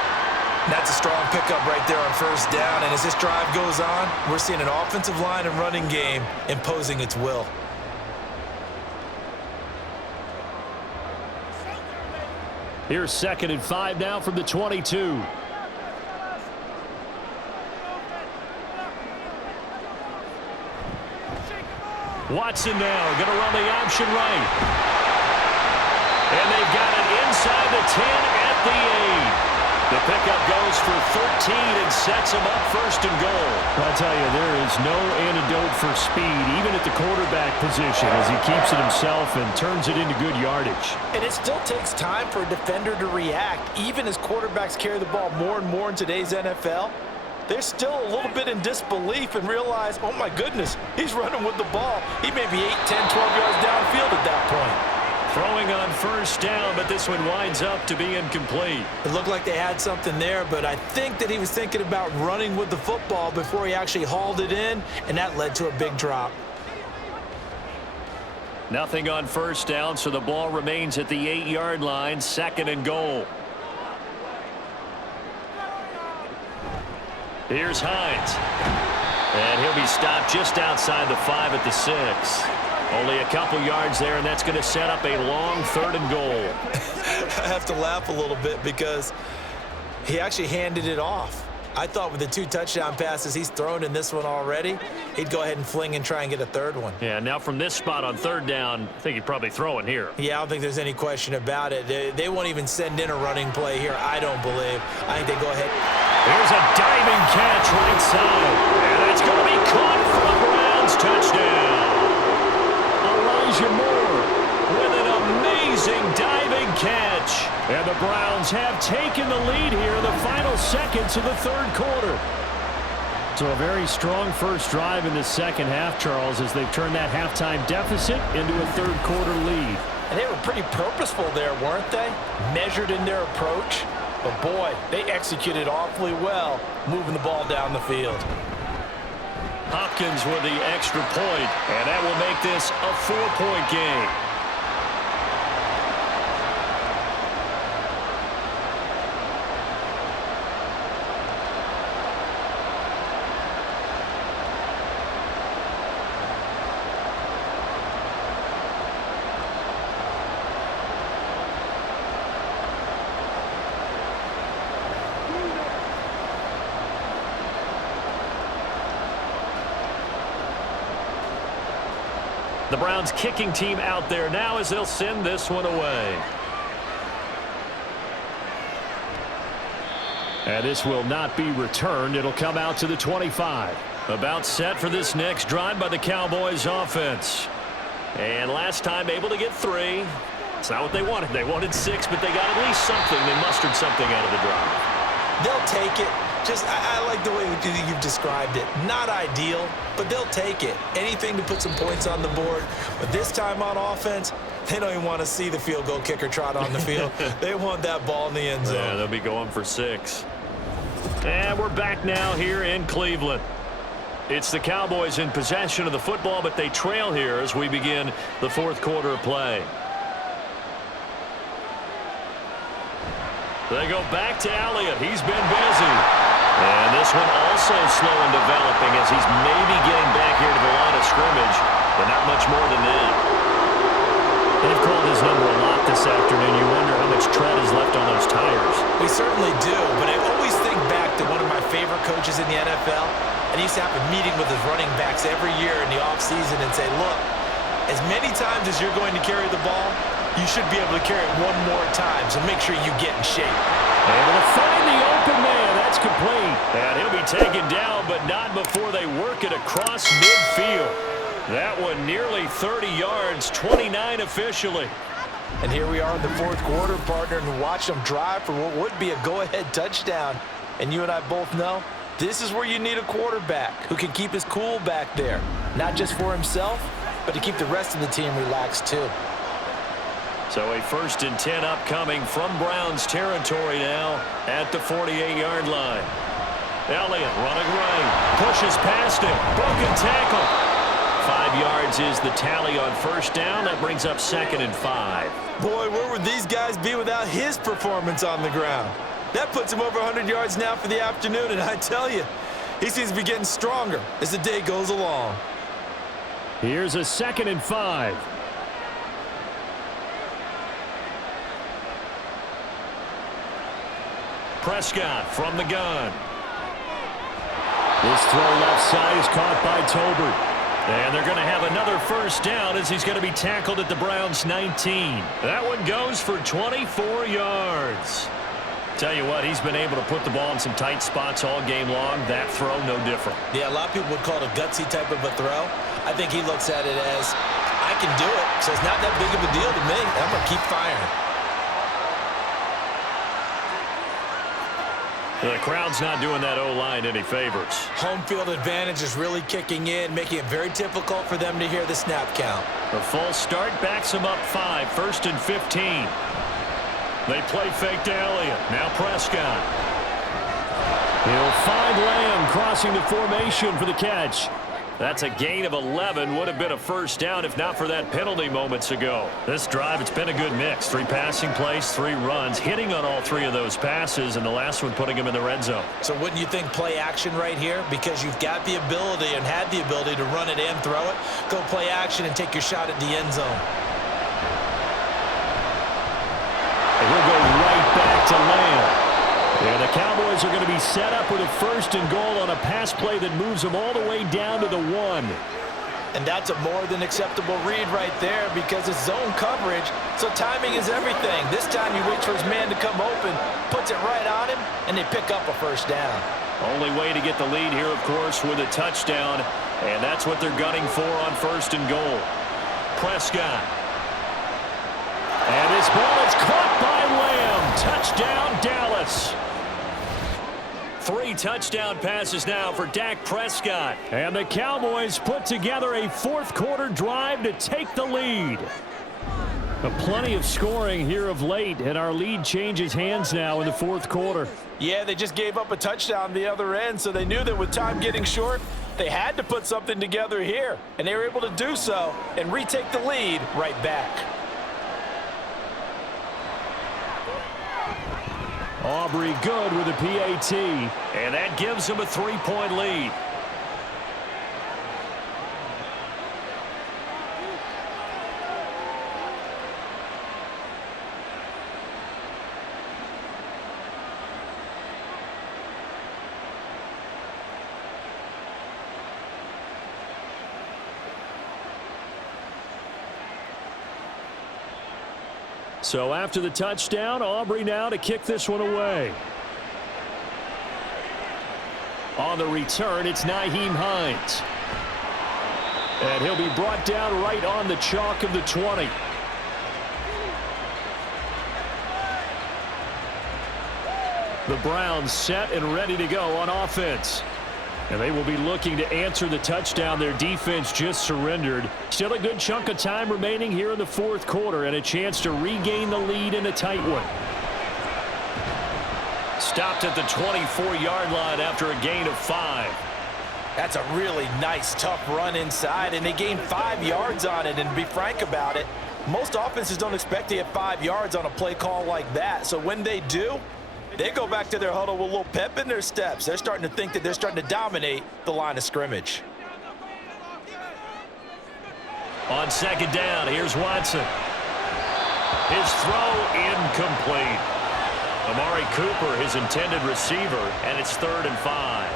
That's a strong pickup right there on first down. And as this drive goes on, we're seeing an offensive line and running game imposing its will. Here's 2nd and 5 now from the 22. Watson now going to run the option right. And they've got it inside the 10 at the 8. The pickup goes for 13 and sets him up first and goal. I'll tell you, there is no antidote for speed, even at the quarterback position, as he keeps it himself and turns it into good yardage. And it still takes time for a defender to react. Even as quarterbacks carry the ball more and more in today's NFL, they're still a little bit in disbelief and realize, oh my goodness, he's running with the ball. He may be 8, 10, 12 yards downfield at that point. Throwing on first down, but this one winds up to be incomplete. It looked like they had something there, but I think that he was thinking about running with the football before he actually hauled it in, and that led to a big drop. Nothing on first down, so the ball remains at the 8-yard line, 2nd and goal. Here's Hines. And he'll be stopped just outside the 5 at the 6. Only a couple yards there, and that's going to set up a long 3rd and goal. I have to laugh a little bit because he actually handed it off. I thought with the 2 touchdown passes he's thrown in this one already, he'd go ahead and fling and try and get a 3rd one. Yeah, now from this spot on 3rd down, I think he'd probably throw it here. Yeah, I don't think there's any question about it. They won't even send in a running play here, I don't believe. I think they go ahead. Here's a diving catch right side. And that's going to be caught for the Browns. Touchdown. Elijah Moore with an amazing diving catch. And the Browns have taken the lead here in the final seconds of the 3rd quarter. So a very strong first drive in the second half, Charles, as they've turned that halftime deficit into a 3rd quarter lead. And they were pretty purposeful there, weren't they? Measured in their approach. But boy, they executed awfully well, moving the ball down the field. Hopkins with the extra point, and that will make this a 4-point game. The Browns kicking team out there now as they'll send this one away. And this will not be returned. It'll come out to the 25. About set for this next drive by the Cowboys offense. And last time able to get 3. It's not what they wanted. They wanted 6, but they got at least something. They mustered something out of the drive. They'll take it. Just, I like the way you've described it. Not ideal, but they'll take it. Anything to put some points on the board. But this time on offense, they don't even want to see the field goal kicker trot on the field. They want that ball in the end zone. Yeah, they'll be going for 6. And we're back now here in Cleveland. It's the Cowboys in possession of the football, but they trail here as we begin the 4th quarter of play. They go back to Elliott. He's been busy. And this one also slow in developing as he's maybe getting back here to the line of scrimmage, but not much more than that. They've called his number a lot this afternoon. You wonder how much tread is left on those tires. We certainly do, but I always think back to one of my favorite coaches in the NFL, and he used to have a meeting with his running backs every year in the offseason and say, look, as many times as you're going to carry the ball, you should be able to carry it one more time, so make sure you get in shape. Able to find the open man. That's complete. And he'll be taken down, but not before they work it across midfield. That one nearly 30 yards, 29 officially. And here we are in the fourth quarter, partner, and watch them drive for what would be a go-ahead touchdown. And you and I both know this is where you need a quarterback who can keep his cool back there, not just for himself, but to keep the rest of the team relaxed too. So a 1st and 10 upcoming from Browns territory now at the 48-yard line. Elliott running right, pushes past him, broken tackle. 5 yards is the tally on first down. That brings up 2nd and 5. Boy, where would these guys be without his performance on the ground? That puts him over 100 yards now for the afternoon, and I tell you, he seems to be getting stronger as the day goes along. Here's a 2nd and 5. Prescott from the gun. This throw left side is caught by Tolbert. And they're going to have another first down as he's going to be tackled at the Browns' 19. That one goes for 24 yards. Tell you what, he's been able to put the ball in some tight spots all game long. That throw, no different. Yeah, a lot of people would call it a gutsy type of a throw. I think he looks at it as, I can do it, so it's not that big of a deal to me. I'm going to keep firing. The crowd's not doing that O-line any favors. Home field advantage is really kicking in, making it very difficult for them to hear the snap count. The false start backs them up 5, 1st and 15. They play fake to Elliott. Now Prescott. He'll find Lamb crossing the formation for the catch. That's a gain of 11. Would have been a first down if not for that penalty moments ago. This drive, it's been a good mix. 3 passing plays, 3 runs, hitting on all 3 of those passes, and the last one putting him in the red zone. So wouldn't you think play action right here? Because you've got the ability and had the ability to run it and throw it. Go play action and take your shot at the end zone. And he'll go right back to Lamb. And the Cowboys are going to be set up with a 1st and goal on a pass play that moves them all the way down to the 1. And that's a more than acceptable read right there because it's zone coverage, so timing is everything. This time you wait for his man to come open, puts it right on him, and they pick up a first down. Only way to get the lead here, of course, with a touchdown, and that's what they're gunning for on 1st and goal. Prescott. And this ball is caught by Lamb. Touchdown, Dallas. 3 touchdown passes now for Dak Prescott. And the Cowboys put together a 4th quarter drive to take the lead. Plenty of scoring here of late, and our lead changes hands now in the 4th quarter. Yeah, they just gave up a touchdown the other end, so they knew that with time getting short, they had to put something together here. And they were able to do so and retake the lead right back. Aubrey good with a PAT, and that gives them a 3-point lead. So after the touchdown, Aubrey now to kick this one away. On the return, it's Nyheim Hines. And he'll be brought down right on the chalk of the 20. The Browns set and ready to go on offense. And they will be looking to answer the touchdown their defense just surrendered. Still a good chunk of time remaining here in the 4th quarter and a chance to regain the lead in a tight one. Stopped at the 24-yard line after a gain of 5. That's a really nice, tough run inside, and they gained 5 yards on it. And to be frank about it, most offenses don't expect to get 5 yards on a play call like that. So when they do, they go back to their huddle with a little pep in their steps. They're starting to think that they're starting to dominate the line of scrimmage. On 2nd down, here's Watson. His throw incomplete. Amari Cooper, his intended receiver, and it's 3rd and 5.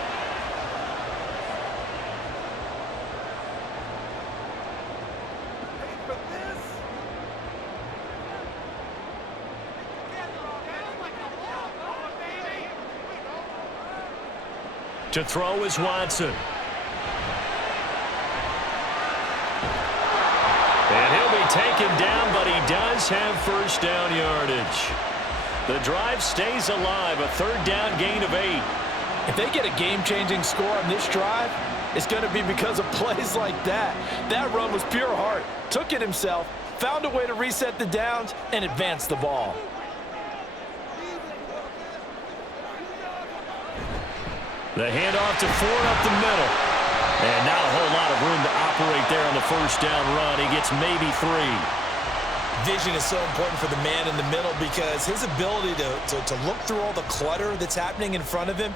To throw is Watson. And he'll be taken down, but he does have first down yardage. The drive stays alive, a 3rd down gain of 8. If they get a game-changing score on this drive, it's going to be because of plays like that. That run was pure heart. Took it himself, found a way to reset the downs, and advance the ball. The handoff to Ford up the middle. And not a whole lot of room to operate there on the first down run. He gets maybe 3. Vision is so important for the man in the middle because his ability to look through all the clutter that's happening in front of him,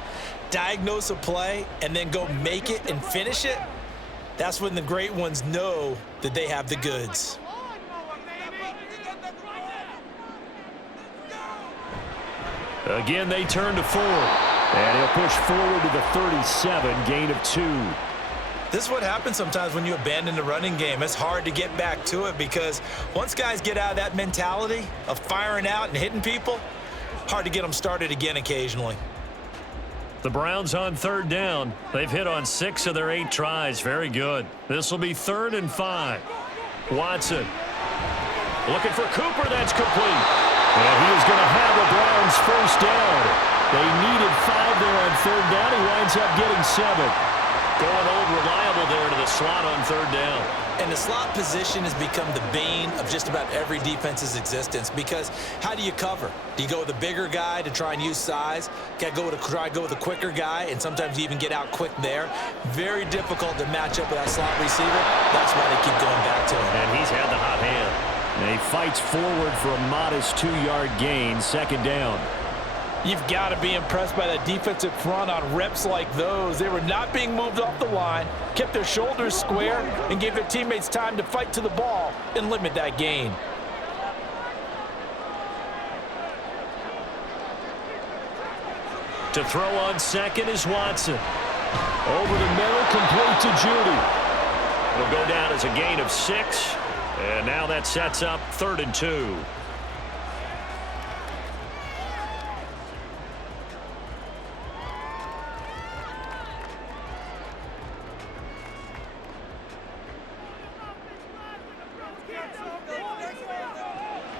diagnose a play, and then go make it and finish it, that's when the great ones know that they have the goods. Again, they turn to Ford. And he'll push forward to the 37, gain of 2. This is what happens sometimes when you abandon the running game. It's hard to get back to it because once guys get out of that mentality of firing out and hitting people, hard to get them started again occasionally. The Browns on 3rd down. They've hit on 6 of their 8 tries. Very good. This will be 3rd and 5. Watson looking for Cooper. That's complete. And he is going to have the Browns first down. They needed 5 there on 3rd down. He winds up getting 7. Going old reliable there to the slot on 3rd down. And the slot position has become the bane of just about every defense's existence because how do you cover? Do you go with a bigger guy to try and use size? Got to try to go with a quicker guy, and sometimes you even get out quick there. Very difficult to match up with that slot receiver. That's why they keep going back to him. And he's had the hot hand. And he fights forward for a modest 2-yard gain, 2nd down. You've got to be impressed by that defensive front on reps like those. They were not being moved off the line, kept their shoulders square, and gave their teammates time to fight to the ball and limit that gain. To throw on 2nd is Watson. Over the middle, complete to Judy. It'll go down as a gain of 6. And now that sets up 3rd and 2.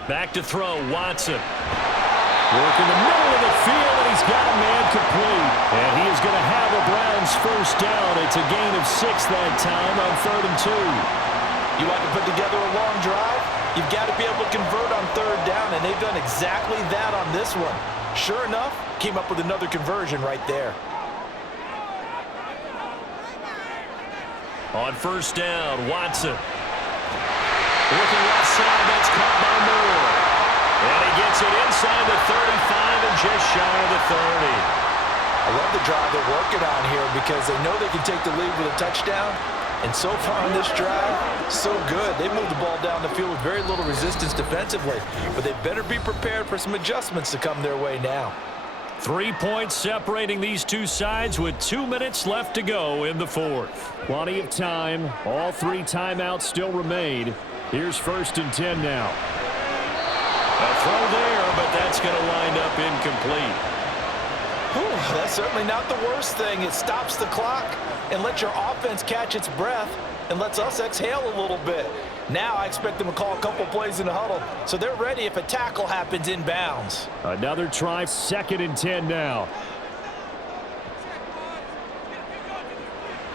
Back to throw, Watson. Working the middle of the field, and he's got a man complete. And he is going to have a Browns first down. It's a gain of 6 that time on 3rd and 2. You want to put together a long drive? You've got to be able to convert on 3rd down, and they've done exactly that on this one. Sure enough, came up with another conversion right there. On first down, Watson. Looking left side, that's caught by Moore. And he gets it inside the 35 and just shy of the 30. I love the drive they're working on here because they know they can take the lead with a touchdown. And so far on this drive, so good. They moved the ball down the field with very little resistance defensively. But they better be prepared for some adjustments to come their way now. 3 points separating these two sides with 2 minutes left to go in the 4th. Plenty of time. All 3 timeouts still remain. Here's 1st and 10 now. A throw there, but that's going to wind up incomplete. Whew, that's certainly not the worst thing. It stops the clock and lets your offense catch its breath and lets us exhale a little bit. Now I expect them to call a couple plays in the huddle, so they're ready if a tackle happens inbounds. Another try, 2nd and 10 now.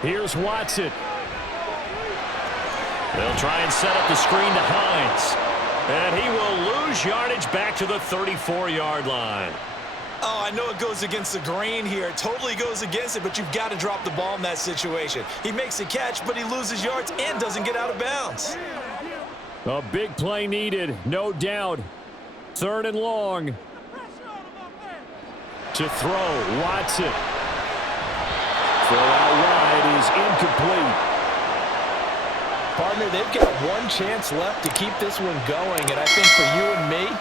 Here's Watson. They'll try and set up the screen to Hines. And he will lose yardage back to the 34-yard line. Oh, I know it goes against the grain here. It totally goes against it, but you've got to drop the ball in that situation. He makes a catch, but he loses yards and doesn't get out of bounds. A big play needed, no doubt. 3rd and long. To throw, Watson. Throw out wide is incomplete. Partner, they've got one chance left to keep this one going, and I think for you and me,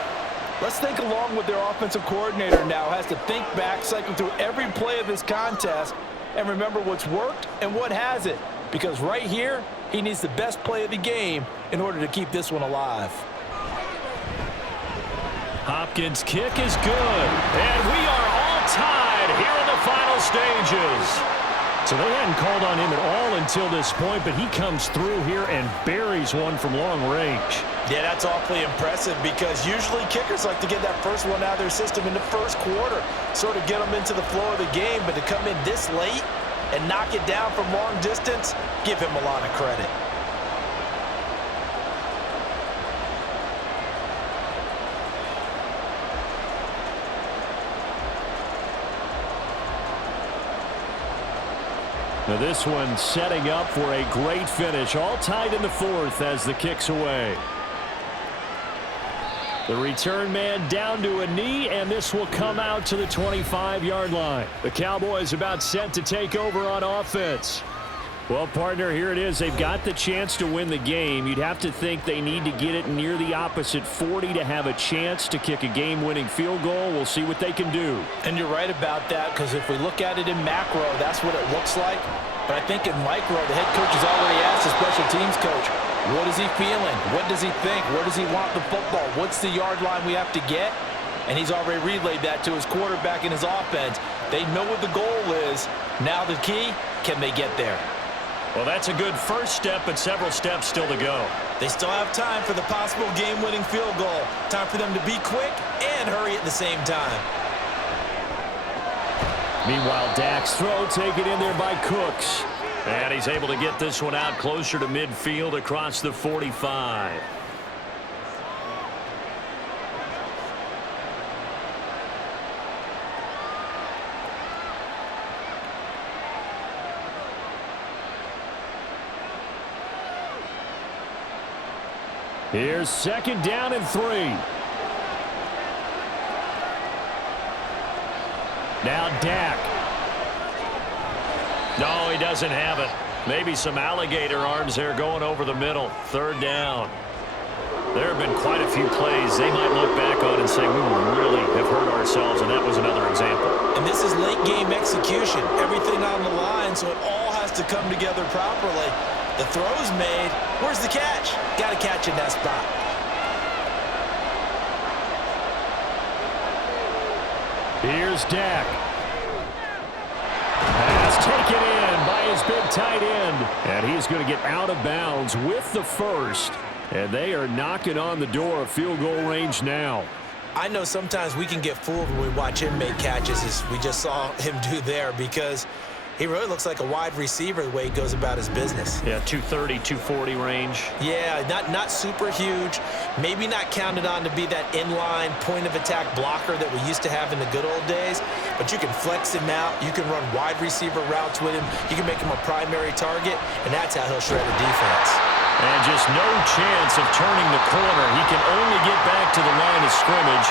let's think along with their offensive coordinator now. Has to think back, cycle through every play of this contest, and remember what's worked and what hasn't. Because right here, he needs the best play of the game in order to keep this one alive. Hopkins' kick is good. And we are all tied here in the final stages. So they hadn't called on him at all until this point, but he comes through here and buries one from long range. Yeah, that's awfully impressive because usually kickers like to get that first one out of their system in the first quarter, sort of get them into the flow of the game, but to come in this late and knock it down from long distance, give him a lot of credit. Now this one setting up for a great finish. All tied in the fourth as the kick's away. The return man down to a knee, and this will come out to the 25-yard line. The Cowboys about set to take over on offense. Well, partner, here it is. They've got the chance to win the game. You'd have to think they need to get it near the opposite 40 to have a chance to kick a game-winning field goal. We'll see what they can do. And you're right about that, because if we look at it in macro, that's what it looks like. But I think in micro, the head coach has already asked the special teams coach, what is he feeling? What does he think? Where does he want the football? What's the yard line we have to get? And he's already relayed that to his quarterback and his offense. They know what the goal is. Now the key, can they get there? Well, that's a good first step, but several steps still to go. They still have time for the possible game-winning field goal. Time for them to be quick and hurry at the same time. Meanwhile, Dak's throw taken in there by Cooks. And he's able to get this one out closer to midfield across the 45. Here's second down and 3. Now Dak. No, he doesn't have it. Maybe some alligator arms there going over the middle. Third down. There have been quite a few plays they might look back on and say, we really have hurt ourselves, and that was another example. And this is late game execution. Everything on the line, so it all has to come together properly. The throw's made. Where's the catch? Got to catch in that spot. Here's Dak. Pass taken in by his big tight end. And he's going to get out of bounds with the first. And they are knocking on the door of field goal range now. I know sometimes we can get fooled when we watch him make catches, as we just saw him do there, because he really looks like a wide receiver the way he goes about his business. Yeah, 230, 240 range. Yeah, not super huge. Maybe not counted on to be that inline point-of-attack blocker that we used to have in the good old days. But you can flex him out. You can run wide receiver routes with him. You can make him a primary target, and that's how he'll shred a defense. And just no chance of turning the corner. He can only get back to the line of scrimmage.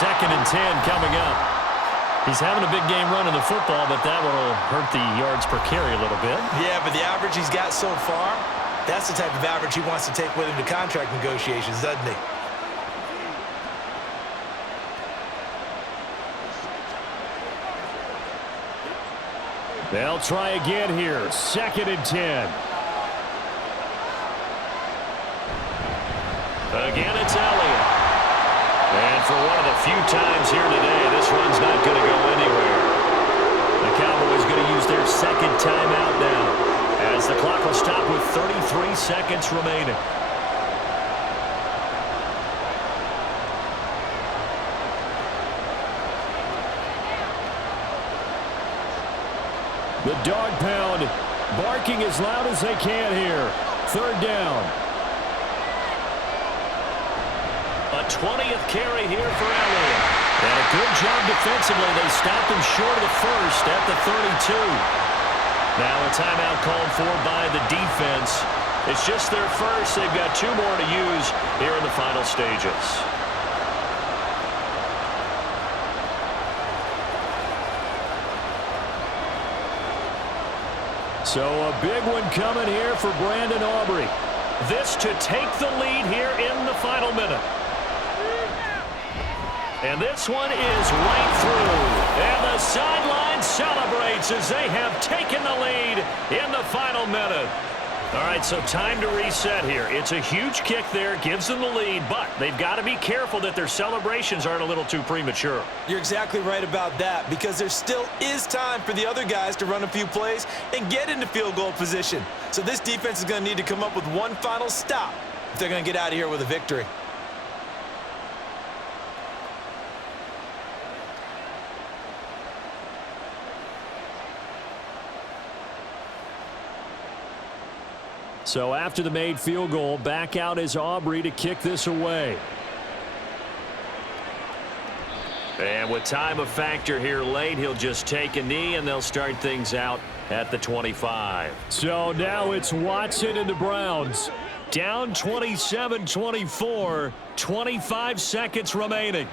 2nd and 10 coming up. He's having a big game running the football, but that one will hurt the yards per carry a little bit. Yeah, but the average he's got so far, that's the type of average he wants to take with him to contract negotiations, doesn't he? They'll try again here. 2nd and 10. Again, it's Elliott. And for one of the few times here today, this run's not going to go anywhere. The Cowboys going to use their second timeout now, as the clock will stop with 33 seconds remaining. The dog pound barking as loud as they can here. 3rd down. A 20th carry here for Elliott. And a good job defensively. They stopped him short of the first at the 32. Now a timeout called for by the defense. It's just their first. They've got 2 more to use here in the final stages. So a big one coming here for Brandon Aubrey. This to take the lead here in the final minute. And this one is right through. And the sideline celebrates as they have taken the lead in the final minute. All right, so time to reset here. It's a huge kick there, gives them the lead, but they've got to be careful that their celebrations aren't a little too premature. You're exactly right about that, because there still is time for the other guys to run a few plays and get into field goal position. So this defense is going to need to come up with one final stop if they're going to get out of here with a victory. So after the made field goal, back out is Aubrey to kick this away. And with time a factor here late, he'll just take a knee, and they'll start things out at the 25. So now it's Watson and the Browns. Down 27-24, 25 seconds remaining.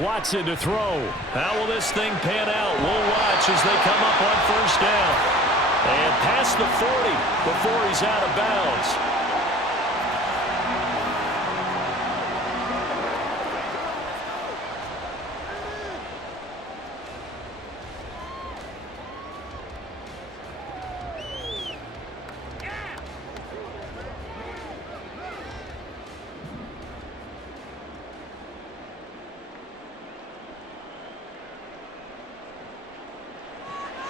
Watson to throw. How will this thing pan out? We'll watch as they come up on first down. And past the 40 before he's out of bounds.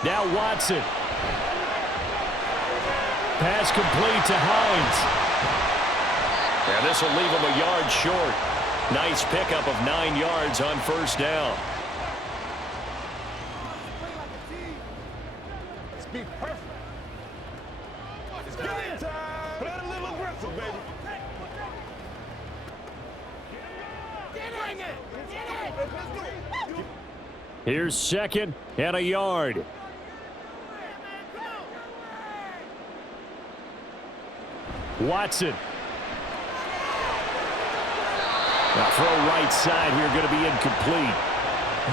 Now Watson. Pass complete to Hines. And this will leave him a yard short. Nice pickup of 9 yards on first down. Be perfect. It's game time. Play a little aggressive, baby. Here's second and a yard. Watson. Now throw right side here, going to be incomplete.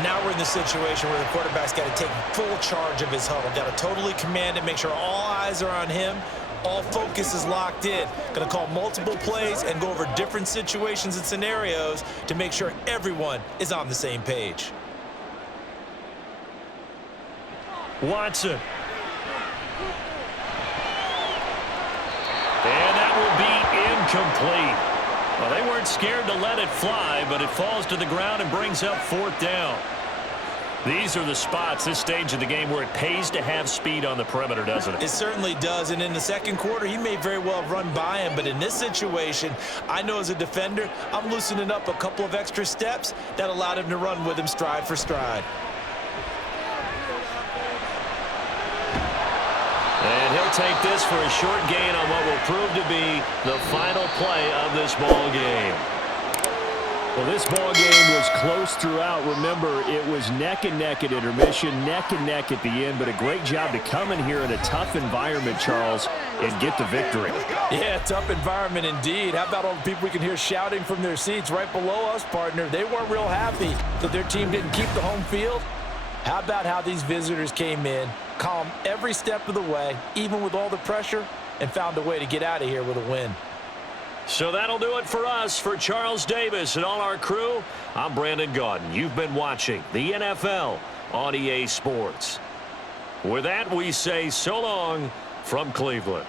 Now we're in the situation where the quarterback's got to take full charge of his huddle. Got to totally command it, make sure all eyes are on him. All focus is locked in. Going to call multiple plays and go over different situations and scenarios to make sure everyone is on the same page. Watson. And that will be incomplete. Well, they weren't scared to let it fly, but it falls to the ground and brings up fourth down. These are the spots, this stage of the game, where it pays to have speed on the perimeter, doesn't it? It certainly does, and in the second quarter, he may very well have run by him, but in this situation, I know as a defender, I'm loosening up a couple of extra steps that allowed him to run with him stride for stride. And he'll take this for a short gain on what will prove to be the final play of this ball game. Well, this ball game was close throughout. Remember, it was neck and neck at intermission, neck and neck at the end, but a great job to come in here in a tough environment, Charles, and get the victory. Yeah, tough environment indeed. How about all the people we can hear shouting from their seats right below us, partner? They weren't real happy that their team didn't keep the home field. How about how these visitors came in, calm every step of the way, even with all the pressure, and found a way to get out of here with a win. So that'll do it for us. For Charles Davis and all our crew, I'm Brandon Gaudin. You've been watching the NFL on EA Sports. With that, we say so long from Cleveland.